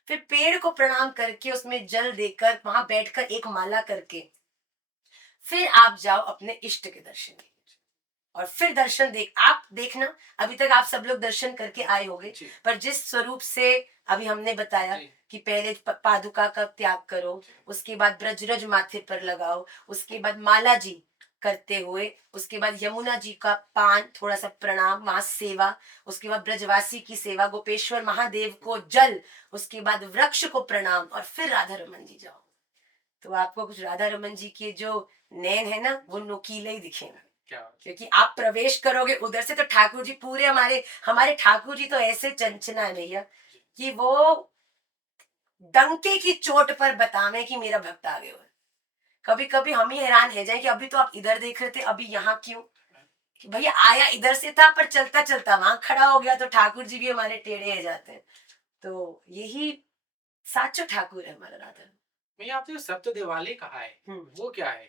फिर पेड़ को प्रणाम करके उसमें जल देकर वहां बैठकर एक माला करके फिर आप जाओ अपने इष्ट के दर्शन के, और फिर दर्शन आप देखना, अभी तक आप सब लोग दर्शन करके आए होंगे, पर जिस स्वरूप से अभी हमने बताया कि पहले पादुका का त्याग करो, उसके बाद ब्रजरज माथे पर लगाओ, उसके बाद माला जी करते हुए, उसके बाद यमुना जी का पान, थोड़ा सा प्रणाम, वहां सेवा, उसके बाद ब्रजवासी की सेवा, गोपेश्वर महादेव को जल, उसके बाद वृक्ष को प्रणाम, और फिर राधा रमन जी जाओ। तो आपको कुछ राधा रमन जी के जो नैन है ना, वो नुकीले ही दिखेंगे, क्योंकि आप प्रवेश करोगे उधर से तो ठाकुर जी पूरे हमारे ठाकुर जी तो ऐसे चंचना है भैया कि वो डंके की चोट पर बतावे कि मेरा भक्त आ गया। कभी कभी हम ही हैरान है जाए कि अभी तो आप इधर देख रहे थे, अभी यहाँ क्यों? कि भैया आया इधर से था, पर चलता चलता वहां खड़ा हो गया। तो ठाकुर जी भी हमारे टेढ़े हो जाते हैं। तो यही साचो ठाकुर है हमारा राधा। भैया आपने जो सप्त दिवाली कहा है वो क्या है?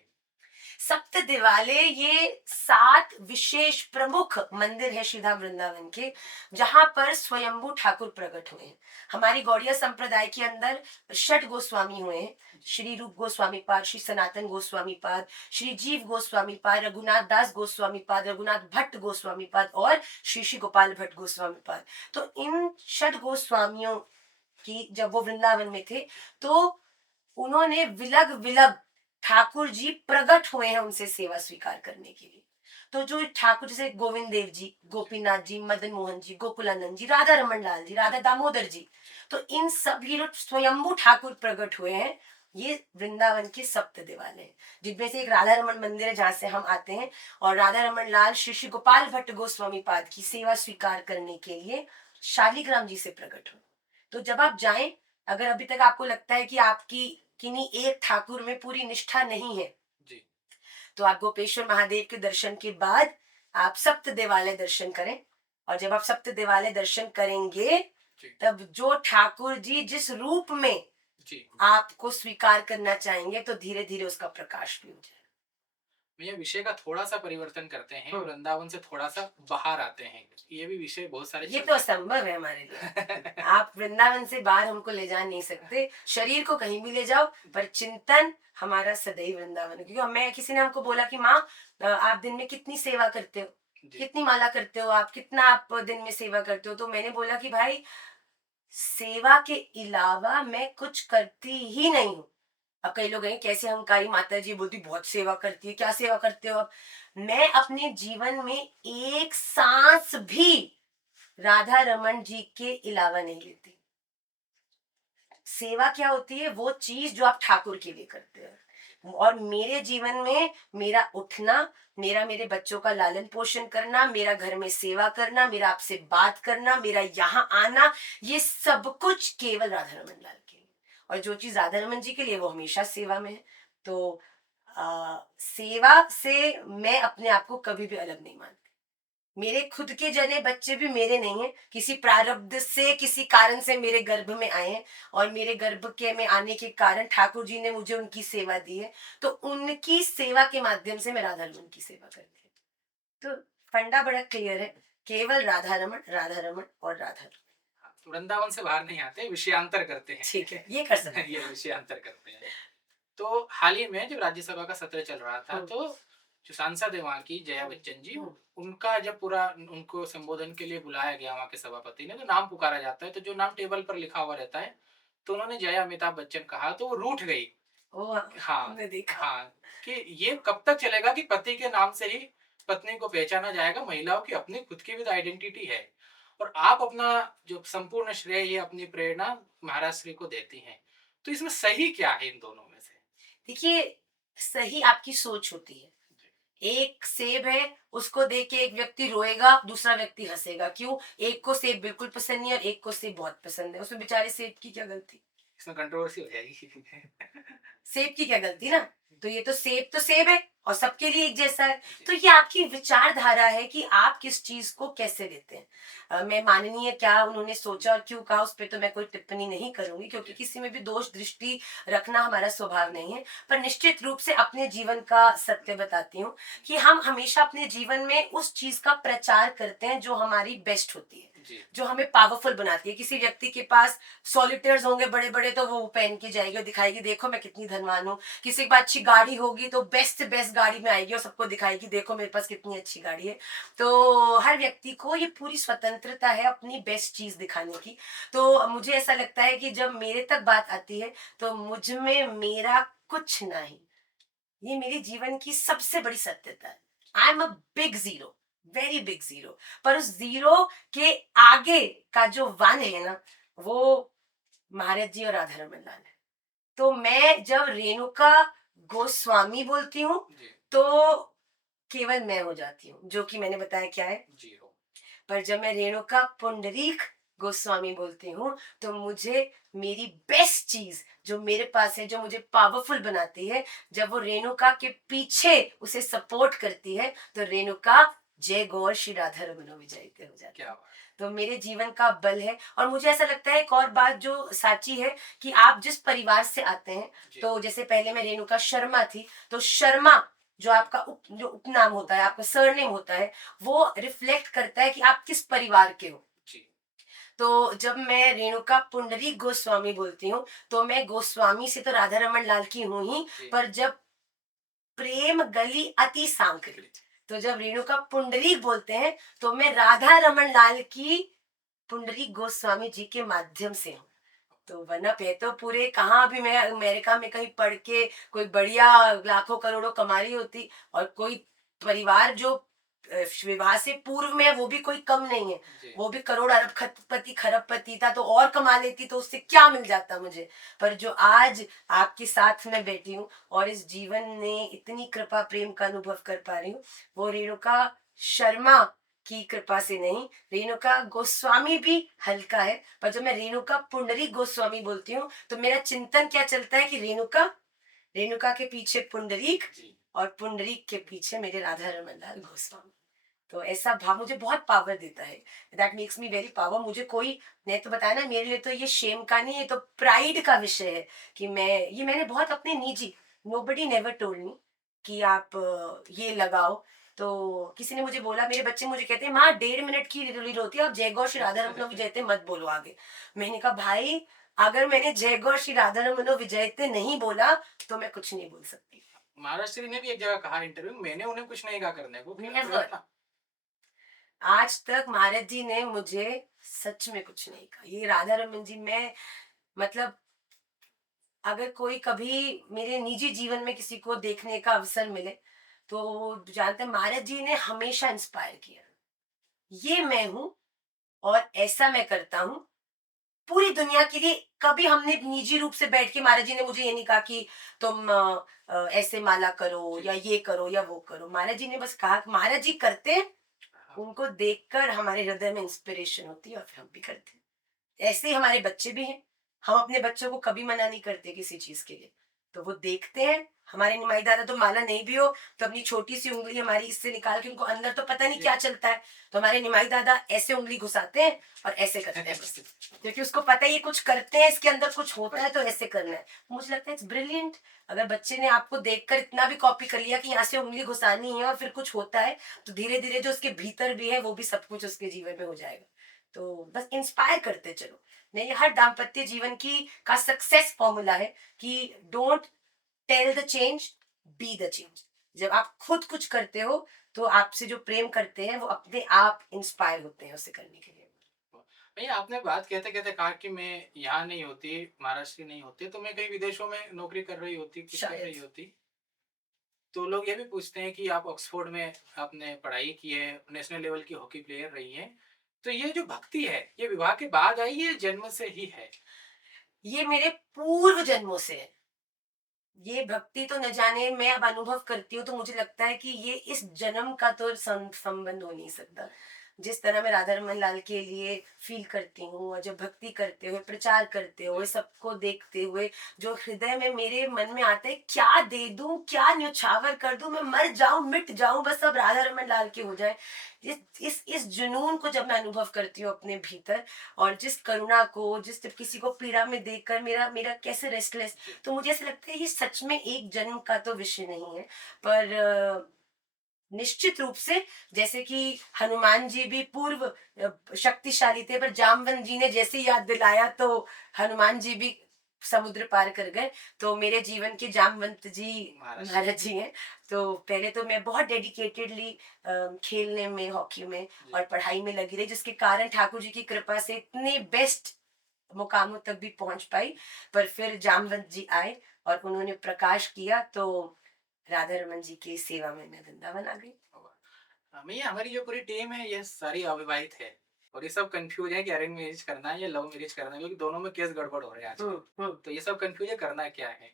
सप्त दिवाले ये 7 विशेष प्रमुख मंदिर है श्रीधाम वृंदावन के, जहां पर स्वयंभू ठाकुर प्रकट हुए हैं। हमारी गौड़िया संप्रदाय के अंदर षट गोस्वामी हुए हैं, श्री रूप गोस्वामी पाद, श्री सनातन गोस्वामी पाद, श्री जीव गोस्वामी पाद, रघुनाथ दास गोस्वामी पाद, रघुनाथ भट्ट गोस्वामी पाद और श्री श्री गोपाल भट्ट गोस्वामी पाद। तो इन षट गोस्वामियों की जब वो वृंदावन में थे तो उन्होंने विलग विलग ठाकुर जी प्रकट हुए हैं उनसे सेवा स्वीकार करने के लिए। तो जो ठाकुर जैसे गोविंद देव जी, गोपीनाथ जी, मदन मोहन जी, गोकुलानंद जी, राधा रमन लाल जी, राधा दामोदर जी, तो इन सभी लोग स्वयंभू ठाकुर प्रकट हुए हैं। ये वृंदावन के सप्त दिवाले हैं, जिनमें से एक राधा रमन मंदिर है जहां से हम आते हैं, और राधा रमन लाल श्री श्री गोपाल भट्ट गोस्वामी पाद की सेवा स्वीकार करने के लिए शालिग्राम जी से प्रकट हुए। तो जब आप जाएं, अगर अभी तक आपको लगता है कि आपकी किन्हीं एक ठाकुर में पूरी निष्ठा नहीं है जी। तो आप गोपेश्वर महादेव के दर्शन के बाद आप सप्त देवालय दर्शन करें, और जब आप सप्त देवालय दर्शन करेंगे जी। तब जो ठाकुर जी जिस रूप में जी। आपको स्वीकार करना चाहेंगे तो धीरे धीरे उसका प्रकाश भी हो जाए। भैया विषय का थोड़ा सा परिवर्तन करते हैं, वृंदावन से थोड़ा सा बाहर आते हैं। ये भी विषय बहुत सारे ये चल तो रहे असंभव है हमारे लिए। आप वृंदावन से बाहर हमको ले जा नहीं सकते, शरीर को कहीं भी ले जाओ पर चिंतन हमारा सदैव वृंदावन है। क्योंकि मैं, किसी ने हमको बोला कि माँ आप दिन में कितनी सेवा करते हो, जी। कितनी माला करते हो आप, कितना आप दिन में सेवा करते हो, तो मैंने बोला कि भाई सेवा के अलावा मैं कुछ करती ही नहीं हूँ। अब कई लोग हैं कैसे अहंकारी, माता जी बोलती बहुत सेवा करती है, क्या सेवा करते हो आप? मैं अपने जीवन में एक सांस भी राधा रमन जी के अलावा नहीं लेती। सेवा क्या होती है? वो चीज जो आप ठाकुर के लिए करते हैं। और मेरे जीवन में मेरा उठना, मेरा मेरे बच्चों का लालन पोषण करना, मेरा घर में सेवा करना, मेरा आपसे बात करना, मेरा यहाँ आना, ये सब कुछ केवल राधा रमन लाल के लिए। और जो चीज राधा रमन जी के लिए वो हमेशा सेवा में है। तो सेवा से मैं अपने आप को कभी भी अलग नहीं मानती। मेरे खुद के जने बच्चे भी मेरे नहीं है, किसी प्रारब्ध से, किसी कारण से मेरे गर्भ में आए हैं, और मेरे गर्भ के में आने के कारण ठाकुर जी ने मुझे उनकी सेवा दी है, तो उनकी सेवा के माध्यम से मैं राधा रमन की सेवा करती हूँ। तो फंडा बड़ा क्लियर है, केवल राधा रमन, राधा रमन और राधा रमन। तो वृंदावन से बाहर नहीं आते, विषयांतर करते हैं। ठीक है, ये कर सकते हैं। ये विषयांतर करते हैं। तो हाल ही में जब राज्यसभा का सत्र चल रहा था, तो जो सांसद है वहाँ की जया बच्चन जी, उनका जब पूरा उनको संबोधन के लिए बुलाया गया वहाँ के सभापति ने, तो नाम पुकारा जाता है, तो जो नाम टेबल पर लिखा हुआ रहता है, तो उन्होंने जया अमिताभ बच्चन कहा तो वो रूठ गई। हाँ, हमने देखा। हाँ, कि ये कब तक चलेगा कि पति के नाम से ही पत्नी को पहचाना जाएगा। महिलाओं की अपनी खुद की भी आइडेंटिटी है, और आप अपना जो संपूर्ण श्रेय ये अपनी प्रेरणा महाराज श्री को देती हैं। तो इसमें सही क्या है इन दोनों में से? देखिए, सही आपकी सोच होती है। एक सेब है, उसको देख के एक व्यक्ति रोएगा, दूसरा व्यक्ति हंसेगा। क्यों? एक को सेब बिल्कुल पसंद नहीं है और एक को सेब बहुत पसंद है। उसमें बेचारे सेब की क्या गलती? इसमें कंट्रोवर्सी हो जाएगी। सेब की क्या गलती ना? तो ये तो सेब है और सबके लिए एक जैसा है। तो ये आपकी विचारधारा है कि आप किस चीज को कैसे लेते हैं। मैं माननीय क्या उन्होंने सोचा और क्यों कहा उस पर तो मैं कोई टिप्पणी नहीं करूंगी, क्योंकि किसी में भी दोष दृष्टि रखना हमारा स्वभाव नहीं है। पर निश्चित रूप से अपने जीवन का सत्य बताती हूँ कि हम हमेशा अपने जीवन में उस चीज का प्रचार करते हैं जो हमारी बेस्ट होती है, जो हमें पावरफुल बनाती है। किसी व्यक्ति के पास सॉलिटेयर्स होंगे बड़े बड़े तो वो पहन के जाएगी और दिखाएगी देखो मैं कितनी धनवान हूँ। किसी के पास अच्छी गाड़ी होगी तो बेस्ट से बेस्ट गाड़ी में आएगी और सबको दिखाएगी देखो मेरे पास कितनी अच्छी गाड़ी है। तो हर व्यक्ति को ये पूरी स्वतंत्रता है अपनी बेस्ट चीज दिखाने की। तो मुझे ऐसा लगता है कि जब मेरे तक बात आती है तो मुझ में मेरा कुछ नहीं, ये मेरे जीवन की सबसे बड़ी सत्यता है। I am a big zero, very big zero. पर उस जीरो के आगे का जो वन है ना, वो महाराज जी और राधा रमन लाल है। तो मैं जब रेणुका गोस्वामी बोलती हूँ तो केवल मैं हो जाती हूँ, जो कि मैंने बताया क्या है, जीरो। पर जब मैं रेणुका पुंडरीक गोस्वामी बोलती हूँ तो मुझे मेरी बेस्ट चीज जो मेरे पास है, जो मुझे पावरफुल बनाती है, जब वो रेणुका के पीछे उसे सपोर्ट करती है तो रेणुका जय गौर श्री राधा रमनो विजयते हो जाती है। तो मेरे जीवन का बल है। और मुझे ऐसा लगता है एक और बात जो साची है कि आप जिस परिवार से आते हैं, तो जैसे पहले मैं रेणुका शर्मा थी, तो शर्मा जो आपका जो उपनाम होता है, आपका सरनेम होता है, वो रिफ्लेक्ट करता है कि आप किस परिवार के हो। जी तो जब मैं रेणुका पुंडरीक गोस्वामी बोलती हूँ, तो मैं गोस्वामी से तो राधा रमन लाल की हूँ ही, जी पर जब प्रेम गली अति सांकरी, तो जब रेणुका पुंडरीक बोलते हैं, तो मैं राधा रमन लाल की पुंडरीक गोस्वामी जी के माध्यम से हूँ। तो वरना पे तो पूरे कहाँ भी मैं अमेरिका में कहीं पढ़ के कोई बढ़िया लाखों करोड़ों कमा रही होती, और कोई परिवार जो विवाह से पूर्व में है, वो भी कोई कम नहीं है, जी वो भी करोड़ अरबपति खरबपति था, तो और कमा लेती, तो उससे क्या मिल जाता मुझे। पर जो आज आपके साथ में बैठी हूँ और इस जीवन ने इतनी कृपा प्रेम का अनुभव कर पा रही हूँ, वो रेणुका शर्मा की कृपा से नहीं, रेणुका गोस्वामी भी हल्का है, पर जब मैं रेणुका पुंडरीक गोस्वामी बोलती हूँ, तो मेरा चिंतन क्या चलता है कि रेणुका, रेणुका के पीछे पुंडरीक, जी और पुंडरीक के पीछे मेरे राधा रमन लाल गोस्वामी। तो ऐसा भाव मुझे बहुत पावर देता है, that makes me very power. मुझे कोई, मैं तो बताया ना, मेरे लिए तो ये शेम का नहीं, ये तो प्राइड का विषय है कि मैं, ये मैंने बहुत अपने निजी, नोबडी नेवर टोल्ड मी कि आप ये लगाओ। तो किसी ने मुझे बोला, मेरे बच्चे मुझे कहते हैं, माँ 1.5 मिनट की रील होती है, आप जय गौ श्री राधा रमन विजयते मत बोलो आगे। मैंने कहा भाई, अगर मैंने जय गौ श्री राधा रमन विजयते नहीं बोला, तो मैं कुछ नहीं बोल सकती। महाराष्ट्र ने भी एक जगह कहा इंटरव्यू में, मैंने उन्हें कुछ नहीं कहा करने को, फिर नेवर, अपना आज तक महाराज जी ने मुझे सच में कुछ नहीं कहा। ये राधा रमन जी, मैं मतलब, अगर कोई कभी मेरे निजी जीवन में किसी को देखने का अवसर मिले, तो जानते हैं महाराज जी ने हमेशा इंस्पायर किया, ये मैं हूं और ऐसा मैं करता हूँ पूरी दुनिया के लिए। कभी हमने निजी रूप से बैठ के, महाराज जी ने मुझे ये नहीं कहा कि तुम ऐसे माला करो जी या ये करो या वो करो। महाराज जी ने बस कहा, महाराज जी करते हैं, हाँ, उनको देखकर हमारे हृदय में इंस्पिरेशन होती है, और फिर हम भी करते हैं। ऐसे ही हमारे बच्चे भी हैं, हम अपने बच्चों को कभी मना नहीं करते किसी चीज के लिए, तो वो देखते हैं। हमारे निमाई दादा तो माला नहीं भी हो, तो अपनी छोटी सी उंगली हमारी इससे निकाल के, उनको अंदर तो पता नहीं जी क्या चलता है, तो हमारे निमाई दादा ऐसे उंगली घुसाते हैं और ऐसे करते हैं बस, क्योंकि उसको पता है ये कुछ करते हैं, इसके अंदर कुछ होता है, तो ऐसे करना है। मुझे लगता है इट्स ब्रिलियंट। अगर बच्चे ने आपको देखकर इतना भी कॉपी कर लिया कि यहाँ से उंगली घुसानी है और फिर कुछ होता है, तो धीरे धीरे जो उसके भीतर भी है, वो भी सब कुछ उसके जीवन में हो जाएगा। तो बस इंस्पायर करते चलो। नहीं, हर दाम्पत्य जीवन की का सक्सेस फॉर्मूला है कि don't tell the change, be the change. जब आप खुद कुछ करते हो, तो आपसे जो प्रेम करते हैं, वो अपने आप इंस्पायर होते हैं उसे करने के लिए। भैया आपने बात कहते कहते कहा कि मैं यहाँ नहीं होती, महाराष्ट्र नहीं होती तो मैं कहीं विदेशों में नौकरी कर रही होती, कुछ कर शायद। रही होती, तो लोग ये भी पूछते हैं कि आप ऑक्सफोर्ड में आपने पढ़ाई की है, नेशनल लेवल की हॉकी प्लेयर रही हैं, तो ये जो भक्ति है ये विवाह के बाद आई है, जन्म से ही है? ये मेरे पूर्व जन्मों से है। ये भक्ति तो न जाने, मैं अब अनुभव करती हूँ तो मुझे लगता है कि ये इस जन्म का तो संबंध हो नहीं सकता। जिस तरह मैं राधा रमन लाल के लिए फील करती हूँ, और जब भक्ति करते हुए, प्रचार करते हुए, सबको देखते हुए, जो हृदय में मेरे मन में आता है, क्या दे दूं, क्या न्यौछावर कर दूं, मैं मर जाऊं, मिट जाऊं, बस सब राधा रमन लाल के हो जाए। इस जुनून को जब मैं अनुभव करती हूँ अपने भीतर, और जिस करुणा को, जिस जब किसी को पीड़ा में देखकर मेरा मेरा कैसे रेस्टलेस, तो मुझे ऐसा लगता है ये सच में एक जन्म का तो विषय नहीं है। पर निश्चित रूप से, जैसे कि हनुमान जी भी पूर्व शक्तिशाली थे, पर जामवंत जी ने जैसे ही याद दिलाया, तो हनुमान जी भी समुद्र पार कर गए। तो मेरे जीवन के जामवंत जी महाराष्ट्र महाराज जी हैं। तो पहले तो मैं बहुत डेडिकेटेडली खेलने में, हॉकी में जी और पढ़ाई में लगी रही, जिसके कारण ठाकुर जी की कृपा से इतने बेस्ट मुकामों तक भी पहुंच पाई। पर फिर जामवंत जी आए और उन्होंने प्रकाश किया, तो राधा रमन जी की सेवा में मैं वृंदावन आ गई। भैया हमारी जो पूरी टीम है ये सारी अविवाहित है, और ये सब कंफ्यूज है कि अरेंज मैरिज करना है या लव मैरिज करना है, क्योंकि दोनों में केस गड़बड़ हो रहे हैं आजकल। तो ये सब कंफ्यूज है, करना क्या है?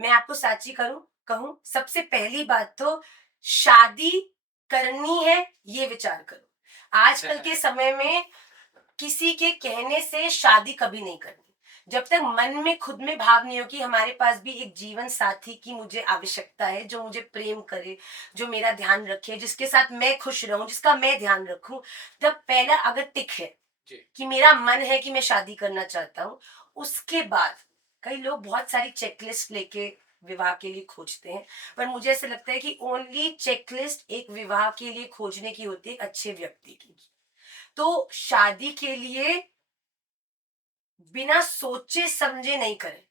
मैं आपको साची करूं, कहूं, सबसे पहली बात तो शादी करनी है, ये विचार करो। आजकल के समय में किसी के कहने से शादी कभी नहीं करनी। जब तक मन में खुद में भाव नहीं हो कि हमारे पास भी एक जीवन साथी की मुझे आवश्यकता है, जो मुझे प्रेम करे, जो मेरा ध्यान रखे, जिसके साथ मैं खुश रहूं, जिसका मैं ध्यान रखूं, तब पहला अगर टिक है जी कि मेरा मन है कि मैं शादी करना चाहता हूँ, उसके बाद कई लोग बहुत सारी चेकलिस्ट लेके विवाह के लिए खोजते हैं, पर मुझे ऐसा लगता है कि ओनली चेकलिस्ट एक विवाह के लिए खोजने की होती है, एक अच्छे व्यक्ति की। तो शादी के लिए बिना सोचे समझे नहीं करें।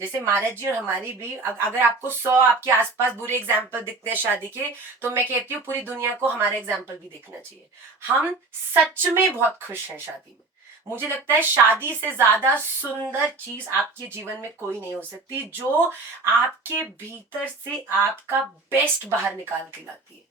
जैसे महाराज जी और हमारी भी, अगर आपको 100 आपके आसपास बुरे एग्जाम्पल दिखते हैं शादी के, तो मैं कहती हूँ पूरी दुनिया को हमारा एग्जाम्पल भी देखना चाहिए। हम सच में बहुत खुश हैं शादी में। मुझे लगता है शादी से ज्यादा सुंदर चीज आपके जीवन में कोई नहीं हो सकती, जो आपके भीतर से आपका बेस्ट बाहर निकाल के लाती है।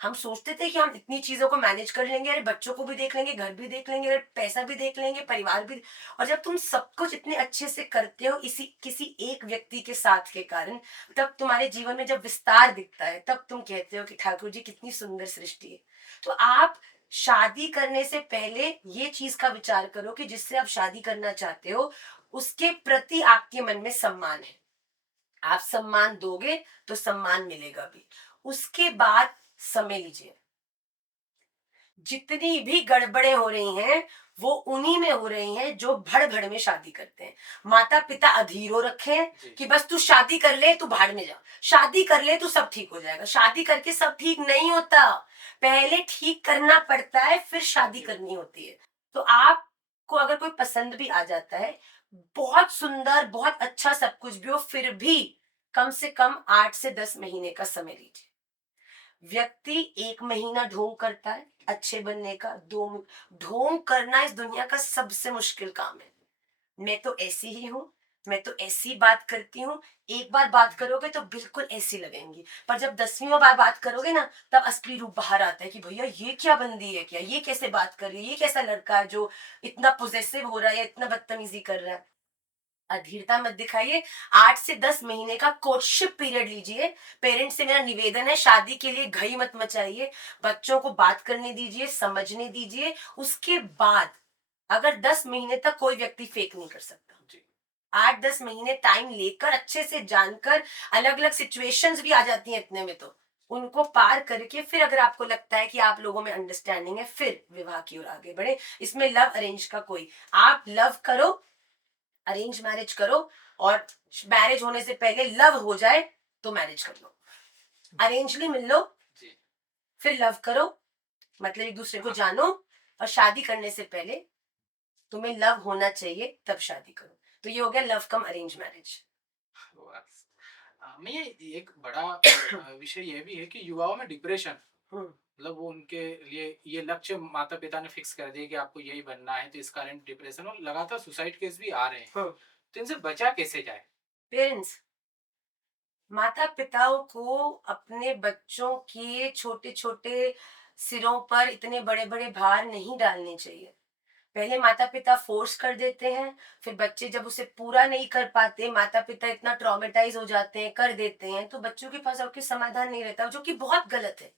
हम सोचते थे कि हम इतनी चीजों को मैनेज कर लेंगे, अरे बच्चों को भी देख लेंगे, घर भी देख लेंगे, अरे पैसा भी देख लेंगे, परिवार भी। और जब तुम सब कुछ इतने अच्छे से करते हो इसी किसी एक व्यक्ति के साथ के कारण, तब तुम्हारे जीवन में जब विस्तार दिखता है, तब तुम कहते हो कि ठाकुर जी कितनी सुंदर सृष्टि है। तो आप शादी करने से पहले ये चीज का विचार करो कि जिससे आप शादी करना चाहते हो उसके प्रति आपके मन में सम्मान है। आप सम्मान दोगे तो सम्मान मिलेगा भी। उसके बाद समय लीजिए। जितनी भी गड़बड़े हो रही हैं वो उन्हीं में हो रही हैं जो भड़ भड़ में शादी करते हैं। माता पिता अधीरो रखे हैं कि बस तू शादी कर ले, तू भाड़ में जा, शादी कर ले तो सब ठीक हो जाएगा। शादी करके सब ठीक नहीं होता, पहले ठीक करना पड़ता है, फिर शादी करनी होती है। तो आपको अगर कोई पसंद भी आ जाता है, बहुत सुंदर बहुत अच्छा सब कुछ भी हो, फिर भी कम से कम 8 से 10 महीने का समय लीजिए। व्यक्ति 1 महीना ढोंग करता है अच्छे बनने का, 2 ढोंग करना इस दुनिया का सबसे मुश्किल काम है। मैं तो ऐसी ही हूँ, मैं तो ऐसी बात करती हूँ। एक बार बात करोगे तो बिल्कुल ऐसी लगेंगी, पर जब 10वीं बार बात करोगे ना, तब असली रूप बाहर आता है कि भैया ये क्या बंदी है, क्या ये कैसे बात कर रही है, ये कैसा लड़का है जो इतना पोजेसिव हो रहा है या इतना बदतमीजी कर रहा है। अधीरता मत दिखाइए। 8 से 10 महीने का कोर्टशिप पीरियड लीजिए। पेरेंट्स से मेरा निवेदन है, शादी के लिए घई मत मचाइए, बच्चों को बात करने दीजिए, समझने दीजिए। उसके बाद अगर 10 महीने तक कोई व्यक्ति फेक नहीं कर सकता, 8-10 महीने टाइम लेकर अच्छे से जानकर, अलग अलग सिचुएशंस भी आ जाती हैं इतने में, तो उनको पार करके फिर अगर आपको लगता है कि आप लोगों में अंडरस्टैंडिंग है, फिर विवाह की ओर आगे बढ़े। इसमें लव अरेंज का कोई, आप लव करो, अरेंज मैरिज करो, और मैरिज होने से पहले लव हो जाए तो मैरिज कर लो। अरेंजली मिल लो, फिर लव करो, मतलब एक दूसरे को जानो, और शादी करने से पहले तुम्हें लव होना चाहिए, तब शादी करो। तो ये हो गया लव कम अरेंज मैरिज। मैं एक बड़ा विषय ये भी है कि युवाओं में डिप्रेशन, मतलब वो उनके लिए ये लक्ष्य माता पिता ने फिक्स कर दिया कि आपको यही बनना है, तो इस कारण डिप्रेशन और लगातार सुसाइड केस भी आ रहे हैं। तो इनसे बचा कैसे जाए? पेरेंट्स, माता पिताओं को अपने बच्चों के छोटे छोटे सिरों पर इतने बड़े बड़े भार नहीं डालने चाहिए। पहले माता पिता फोर्स कर देते हैं, फिर बच्चे जब उसे पूरा नहीं कर पाते, माता पिता इतना ट्रॉमेटाइज हो जाते हैं, कर देते हैं, तो बच्चों के पास और कोई समाधान नहीं रहता, जो कि बहुत गलत है।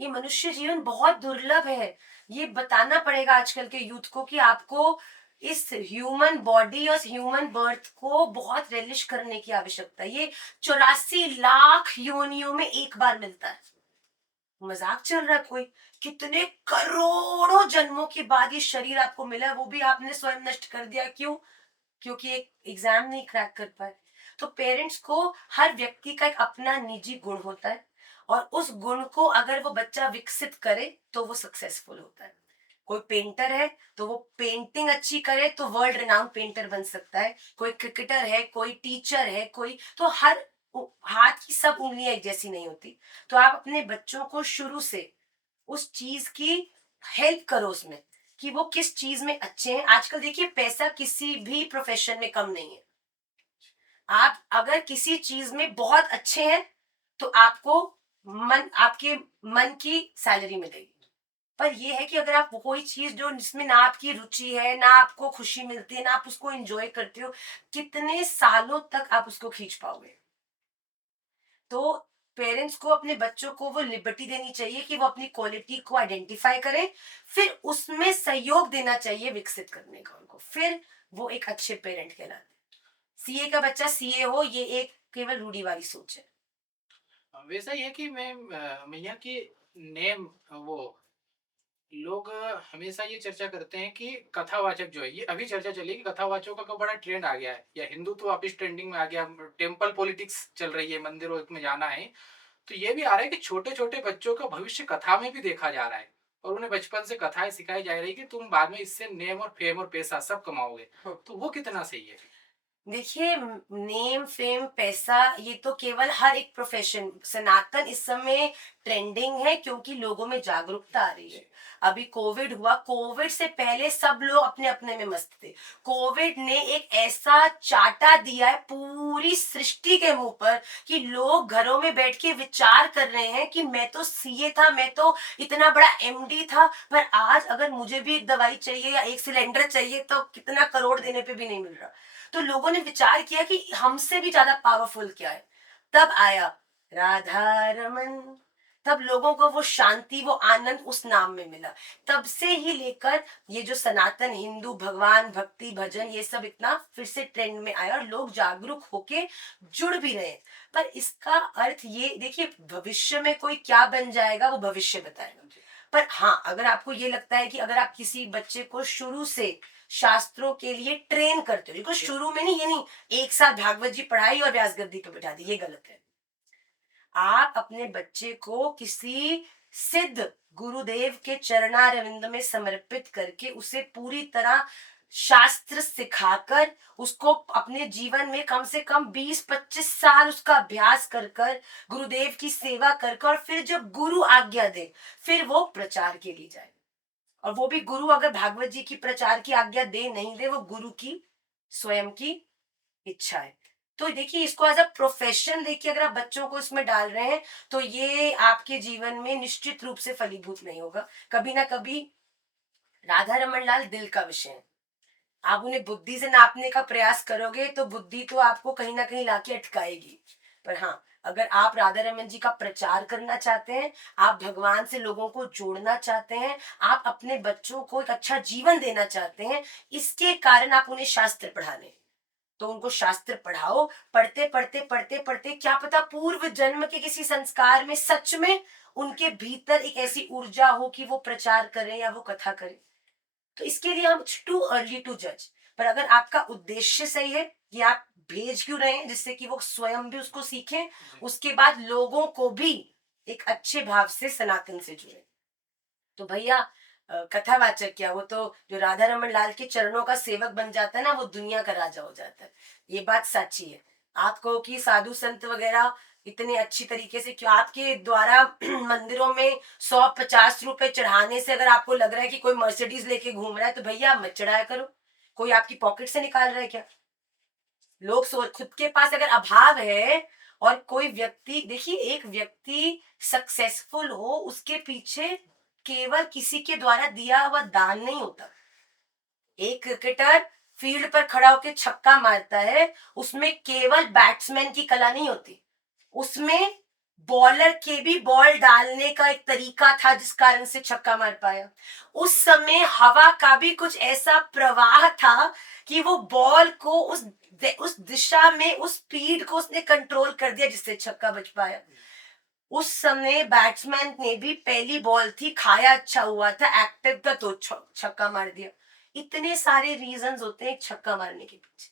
ये मनुष्य जीवन बहुत दुर्लभ है। ये बताना पड़ेगा आजकल के यूथ को कि आपको इस ह्यूमन बॉडी और ह्यूमन बर्थ को बहुत रेलिश करने की आवश्यकता है। ये 84 लाख योनियों में एक बार मिलता है। मजाक चल रहा है कोई? कितने करोड़ों जन्मों के बाद ये शरीर आपको मिला, वो भी आपने स्वयं नष्ट कर दिया। क्यों? क्योंकि एक एग्जाम नहीं क्रैक कर पाए। तो पेरेंट्स को, हर व्यक्ति का एक अपना निजी गुण होता है, और उस गुण को अगर वो बच्चा विकसित करे तो वो सक्सेसफुल होता है। कोई पेंटर है तो वो पेंटिंग अच्छी करे तो वर्ल्ड रिनाउंड पेंटर बन सकता है। कोई क्रिकेटर है, कोई टीचर है, कोई, तो हर हाथ की सब उंगलियां एक जैसी नहीं होती। तो आप अपने बच्चों को शुरू से उस चीज की हेल्प करो उसमें, कि वो किस चीज में अच्छे हैं। आजकल देखिए पैसा किसी भी प्रोफेशन में कम नहीं है। आप अगर किसी चीज में बहुत अच्छे हैं तो आपको आपके मन की सैलरी मिलेगी। पर यह है कि अगर आप कोई चीज जो जिसमें ना आपकी रुचि है, ना आपको खुशी मिलती है, ना आप उसको एंजॉय करते हो, कितने सालों तक आप उसको खींच पाओगे? तो पेरेंट्स को अपने बच्चों को वो लिबर्टी देनी चाहिए कि वो अपनी क्वालिटी को आइडेंटिफाई करें, फिर उसमें सहयोग देना चाहिए विकसित करने का उनको, फिर वो एक अच्छे पेरेंट कहलाते हैं। सीए का बच्चा सीए हो, ये एक केवल रूढ़िवादी सोच है। वैसा ही है कि मैं मैया की नेम वो लोग हमेशा ये चर्चा करते हैं कि कथावाचक जो है, ये अभी चर्चा चली है कि कथावाचकों का बड़ा ट्रेंड आ गया है या हिंदुत्व वापिस ट्रेंडिंग में आ गया, टेम्पल पॉलिटिक्स चल रही है, मंदिरों में जाना है। तो ये भी आ रहा है कि छोटे-छोटे बच्चों का भविष्य कथा में भी देखा जा रहा है और उन्हें बचपन से कथाएँ सिखाई जा रही है कि तुम बाद में इससे नेम और फेम और पैसा सब कमाओगे। तो वो कितना सही है? देखिए, नेम फेम पैसा ये तो केवल हर एक प्रोफेशन, सनातन इस समय ट्रेंडिंग है क्योंकि लोगों में जागरूकता आ रही है। अभी कोविड हुआ, कोविड से पहले सब लोग अपने अपने में मस्त थे। कोविड ने एक ऐसा चाटा दिया है पूरी सृष्टि के मुंह पर कि लोग घरों में बैठ के विचार कर रहे हैं कि मैं तो सीए था, मैं तो इतना बड़ा एमडी था, पर आज अगर मुझे भी एक दवाई चाहिए या एक सिलेंडर चाहिए तो कितना करोड़ देने पे भी नहीं मिल रहा। तो लोगों ने विचार किया कि हमसे भी ज्यादा पावरफुल क्या है। तब आया राधा रमन, तब लोगों को वो शांति, वो आनंद उस नाम में मिला। तब से ही लेकर ये जो सनातन हिंदू भगवान भक्ति भजन ये सब इतना फिर से ट्रेंड में आया और लोग जागरूक होके जुड़ भी रहे। पर इसका अर्थ ये देखिए, भविष्य में कोई क्या बन जाएगा वो भविष्य बताएगा। पर हाँ, अगर आपको ये लगता है कि अगर आप किसी बच्चे को शुरू से शास्त्रों के लिए ट्रेन करते हो, देखो शुरू में नहीं, ये नहीं एक साल भागवत जी पढ़ाई और व्यास गद्दी पे बैठा दी, ये गलत है। आप अपने बच्चे को किसी सिद्ध गुरुदेव के चरणारविंद में समर्पित करके उसे पूरी तरह शास्त्र सिखाकर उसको अपने जीवन में कम से कम 20-25 साल उसका अभ्यास कर कर गुरुदेव की सेवा कर कर और फिर जब गुरु आज्ञा दे फिर वो प्रचार के लिए जाए। और वो भी गुरु अगर भागवत जी की प्रचार की आज्ञा दे नहीं दे, वो गुरु की स्वयं की इच्छा है। तो देखिए, इसको एज अ प्रोफेशन देखिए, अगर आप बच्चों को इसमें डाल रहे हैं तो ये आपके जीवन में निश्चित रूप से फलीभूत नहीं होगा। कभी ना कभी राधा रमन लाल दिल का विषय है। आप उन्हें बुद्धि से नापने का प्रयास करोगे तो बुद्धि तो आपको कहीं ना कहीं लाके अटकाएगी। पर हाँ, अगर आप राधा रमन जी का प्रचार करना चाहते हैं, आप भगवान से लोगों को जोड़ना चाहते हैं, आप अपने बच्चों को एक अच्छा जीवन देना चाहते हैं, इसके कारण आप उन्हें शास्त्र पढ़ाने, तो उनको शास्त्र पढ़ाओ। पढ़ते पढ़ते पढ़ते पढ़ते क्या पता पूर्व जन्म के किसी संस्कार में सच में उनके भीतर एक ऐसी ऊर्जा हो कि वो प्रचार करें या वो कथा करें। तो इसके लिए हम टू अर्ली टू जज। पर अगर आपका उद्देश्य सही है कि आप भेज क्यों रहे हैं जिससे कि वो स्वयं भी उसको सीखें, उसके बाद लोगों को भी एक अच्छे भाव से सनातन से जुड़े, तो भैया कथावाचक क्या, वो तो जो राधा रमन लाल के चरणों का सेवक बन जाता है ना, वो दुनिया का राजा हो जाता है। ये बात सच्ची है। आप कहो कि साधु संत वगैरह इतने अच्छी तरीके से क्यों आपके द्वारा मंदिरों में 100-50 रुपए चढ़ाने से अगर आपको लग रहा है कि कोई मर्सिडीज लेके घूम रहा है तो भैया आप मत चढ़ाया करो। कोई आपकी पॉकेट से निकाल रहा है क्या? लोग सोच खुद के पास अगर अभाव है और कोई व्यक्ति, देखिए एक व्यक्ति सक्सेसफुल हो उसके पीछे केवल किसी के द्वारा दिया हुआ दान नहीं होता। एक क्रिकेटर फील्ड पर खड़ा होकर छक्का मारता है, उसमें केवल बैट्समैन की कला नहीं होती, उसमें बॉलर के भी बॉल डालने का एक तरीका था जिस कारण से छक्का मार पाया। उस समय हवा का भी कुछ ऐसा प्रवाह था कि वो बॉल को उस दिशा में उस स्पीड को उसने कंट्रोल कर दिया जिससे छक्का बच पाया। उस समय बैट्समैन ने भी पहली बॉल थी, खाया अच्छा हुआ था, एक्टिव था, तो छक्का मार दिया। इतने सारे रीजंस होते हैं छक्का मारने के पीछे।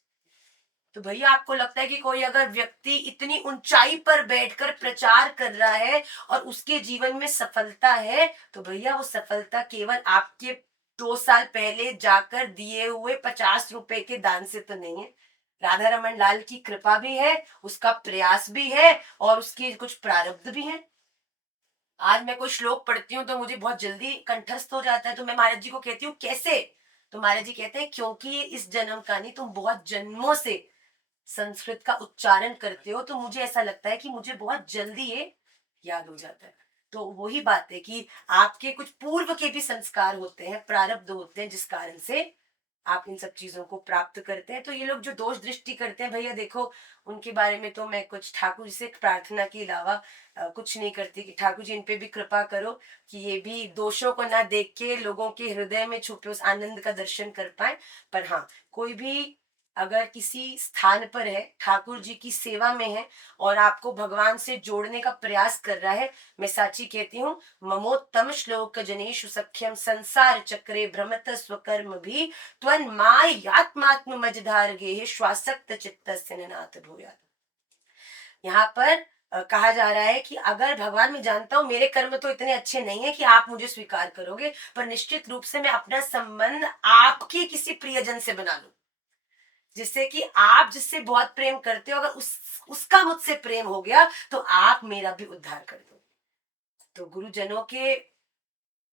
तो भैया आपको लगता है कि कोई अगर व्यक्ति इतनी ऊंचाई पर बैठकर प्रचार कर रहा है और उसके जीवन में सफलता है, तो भैया वो सफलता केवल आपके 2 साल पहले जाकर दिए हुए 50 रुपए के दान से तो नहीं है। राधा रमन लाल की कृपा भी है, उसका प्रयास भी है और उसके कुछ प्रारब्ध भी है। आज मैं कोई श्लोक पढ़ती हूँ तो मुझे बहुत जल्दी कंठस्थ हो जाता है, तो मैं महाराज जी को कहती हूँ कैसे, तो महाराज जी कहते हैं क्योंकि ये इस जन्म का नहीं, तुम बहुत जन्मों से संस्कृत का उच्चारण करते हो, तो मुझे ऐसा लगता है कि मुझे बहुत जल्दी ये याद हो जाता है। तो वही बात है कि आपके कुछ पूर्व के भी संस्कार होते हैं, प्रारब्ध होते हैं जिस कारण से आप इन सब चीजों को प्राप्त करते हैं। तो ये लोग जो दोष दृष्टि करते हैं भैया देखो, उनके बारे में तो मैं कुछ ठाकुर जी से प्रार्थना के अलावा कुछ नहीं करती कि ठाकुर जी इन पे भी कृपा करो कि ये भी दोषों को ना देख के लोगों के हृदय में छुपे उस आनंद का दर्शन कर पाए। पर हाँ, कोई भी अगर किसी स्थान पर है, ठाकुर जी की सेवा में है और आपको भगवान से जोड़ने का प्रयास कर रहा है, मैं साची कहती हूँ, ममोत्तम श्लोक जनेषु सख्यम संसार चक्रे भ्रमत स्वकर्म भी त्वन मायात्मात्म मजधार गे श्वासक्त चित्तस्य ननाथ भूयात्। यहाँ पर कहा जा रहा है कि अगर भगवान, मैं जानता हूं मेरे कर्म तो इतने अच्छे नहीं है कि आप मुझे स्वीकार करोगे, पर निश्चित रूप से मैं अपना संबंध आपके किसी प्रियजन से बना लूं, जिससे कि आप जिससे बहुत प्रेम करते हो, अगर उसका मुझसे प्रेम हो गया तो आप मेरा भी उद्धार कर दो। तो गुरुजनों के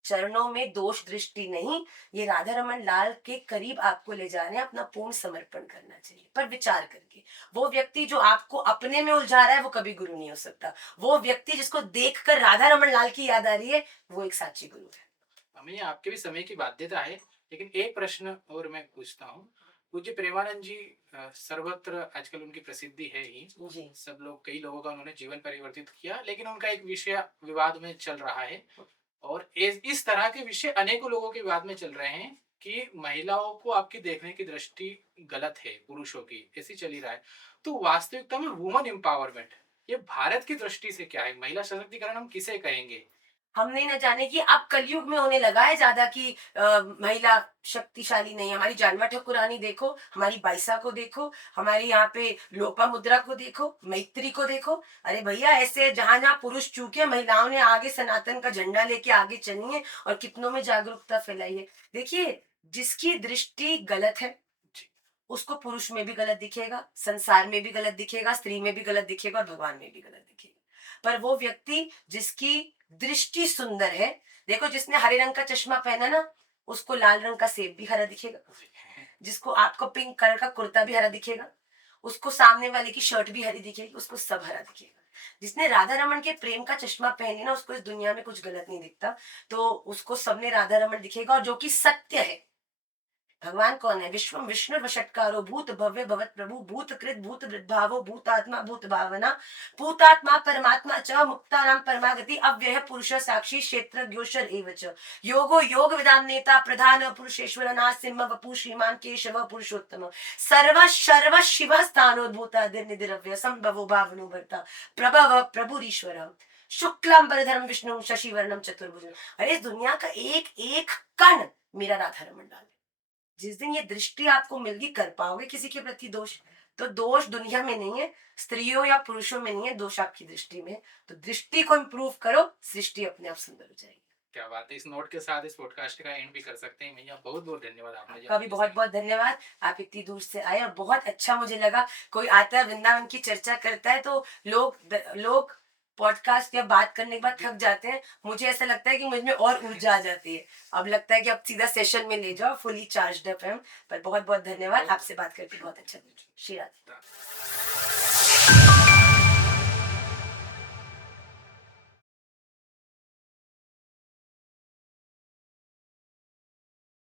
चरणों में दोष दृष्टि नहीं, ये राधा रमन लाल के करीब आपको ले जाने, अपना पूर्ण समर्पण करना चाहिए, पर विचार करके। वो व्यक्ति जो आपको अपने में उलझा रहा है वो कभी गुरु नहीं हो सकता। वो व्यक्ति जिसको देखकर राधा रमन लाल की याद आ रही है, वो एक साची गुरु है। हमें आपके भी समय की बाध्यता है, लेकिन एक प्रश्न और मैं पूछता हूँ। पूज्य प्रेमानंद जी सर्वत्र आजकल उनकी प्रसिद्धि है ही, जी सब लोग, कई लोगों का उन्होंने जीवन परिवर्तित किया, लेकिन उनका एक विषय विवाद में चल रहा है, और इस तरह के विषय अनेकों लोगों के विवाद में चल रहे हैं कि महिलाओं को आपकी देखने की दृष्टि गलत है, पुरुषों की ऐसी चली रहा है। तो वास्तविकता में वुमन एम्पावरमेंट, ये भारत की दृष्टि से क्या है? महिला सशक्तिकरण हम किसे कहेंगे? हमने न जाने कि अब कलयुग में होने लगा है ज्यादा कि महिला शक्तिशाली नहीं है। हमारी जानवा ठाकुरानी देखो, हमारी बाईसा को देखो, हमारे यहाँ पे लोपा मुद्रा को देखो, मैत्री को देखो। अरे भैया, ऐसे जहां जहां पुरुष चूके, महिलाओं ने आगे सनातन का झंडा लेके आगे चली है और कितनों में जागरूकता फैलाई है। देखिए, जिसकी दृष्टि गलत है उसको पुरुष में भी गलत दिखेगा, संसार में भी गलत दिखेगा, स्त्री में भी गलत दिखेगा और भगवान में भी गलत दिखेगा। पर वो व्यक्ति जिसकी दृष्टि सुंदर है, देखो जिसने हरे रंग का चश्मा पहना ना, उसको लाल रंग का सेब भी हरा दिखेगा, जिसको आपको पिंक कलर का कुर्ता भी हरा दिखेगा, उसको सामने वाले की शर्ट भी हरी दिखेगी, उसको सब हरा दिखेगा। जिसने राधा रमन के प्रेम का चश्मा पहने ना, उसको इस दुनिया में कुछ गलत नहीं दिखता, तो उसको सबने राधा रमन दिखेगा। और जो कि सत्य है, भगवान कौन है? विश्वम विष्णु वषटकारो भूत भव्य भवत प्रभु भूत कृत भूत वृद्भावो भूतात्मा भूत भावना भूतात्मा परमात्मा च मुक्तानाम परमागति अव्यय पुरुष साक्षी क्षेत्र द्योषर एव च योगो योग विदान नेता प्रधान पुरुषेश्वर नाथ सिंह वपु श्रीमान केशव पुरुषोत्तम सर्व सर्व शिव स्थानोद्भूता निधिरव्य संभवो भावनो भर्ता प्रभव प्रभुरीश्वर शुक्लांबरधरम विष्णु शशिवर्णम चतुर्भुज। अरे इस दुनिया का एक एक कण मेरा राधा रमन डाल। जिस दिन ये दृष्टि आपको मिल गई, कर पाओगे किसी के प्रति दोष? तो दोष दुनिया में नहीं है, स्त्रियों या पुरुषों में नहीं है, दोष आपकी दृष्टि में है। तो दृष्टि को इम्प्रूव करो, सृष्टि अपने आप सुंदर हो जाएगी। क्या बात है! इस नोट के साथ इस पॉडकास्ट का एंड भी कर सकते हैं। भैया बहुत बहुत धन्यवाद, आपने आपका भी बहुत बहुत धन्यवाद। आप इतनी दूर से आए और बहुत अच्छा मुझे लगा। कोई आता है वृंदावन की चर्चा करता है तो लोग पॉडकास्ट या बात करने के बाद थक जाते हैं। मुझे ऐसा लगता है कि मुझ में और ऊर्जा आ जाती है। अब लगता है कि अब सीधा सेशन में ले जाओ, फुली चार्ज अप है। पर बहुत बहुत धन्यवाद, आपसे बात करके बहुत अच्छा लगा। श्री राधे।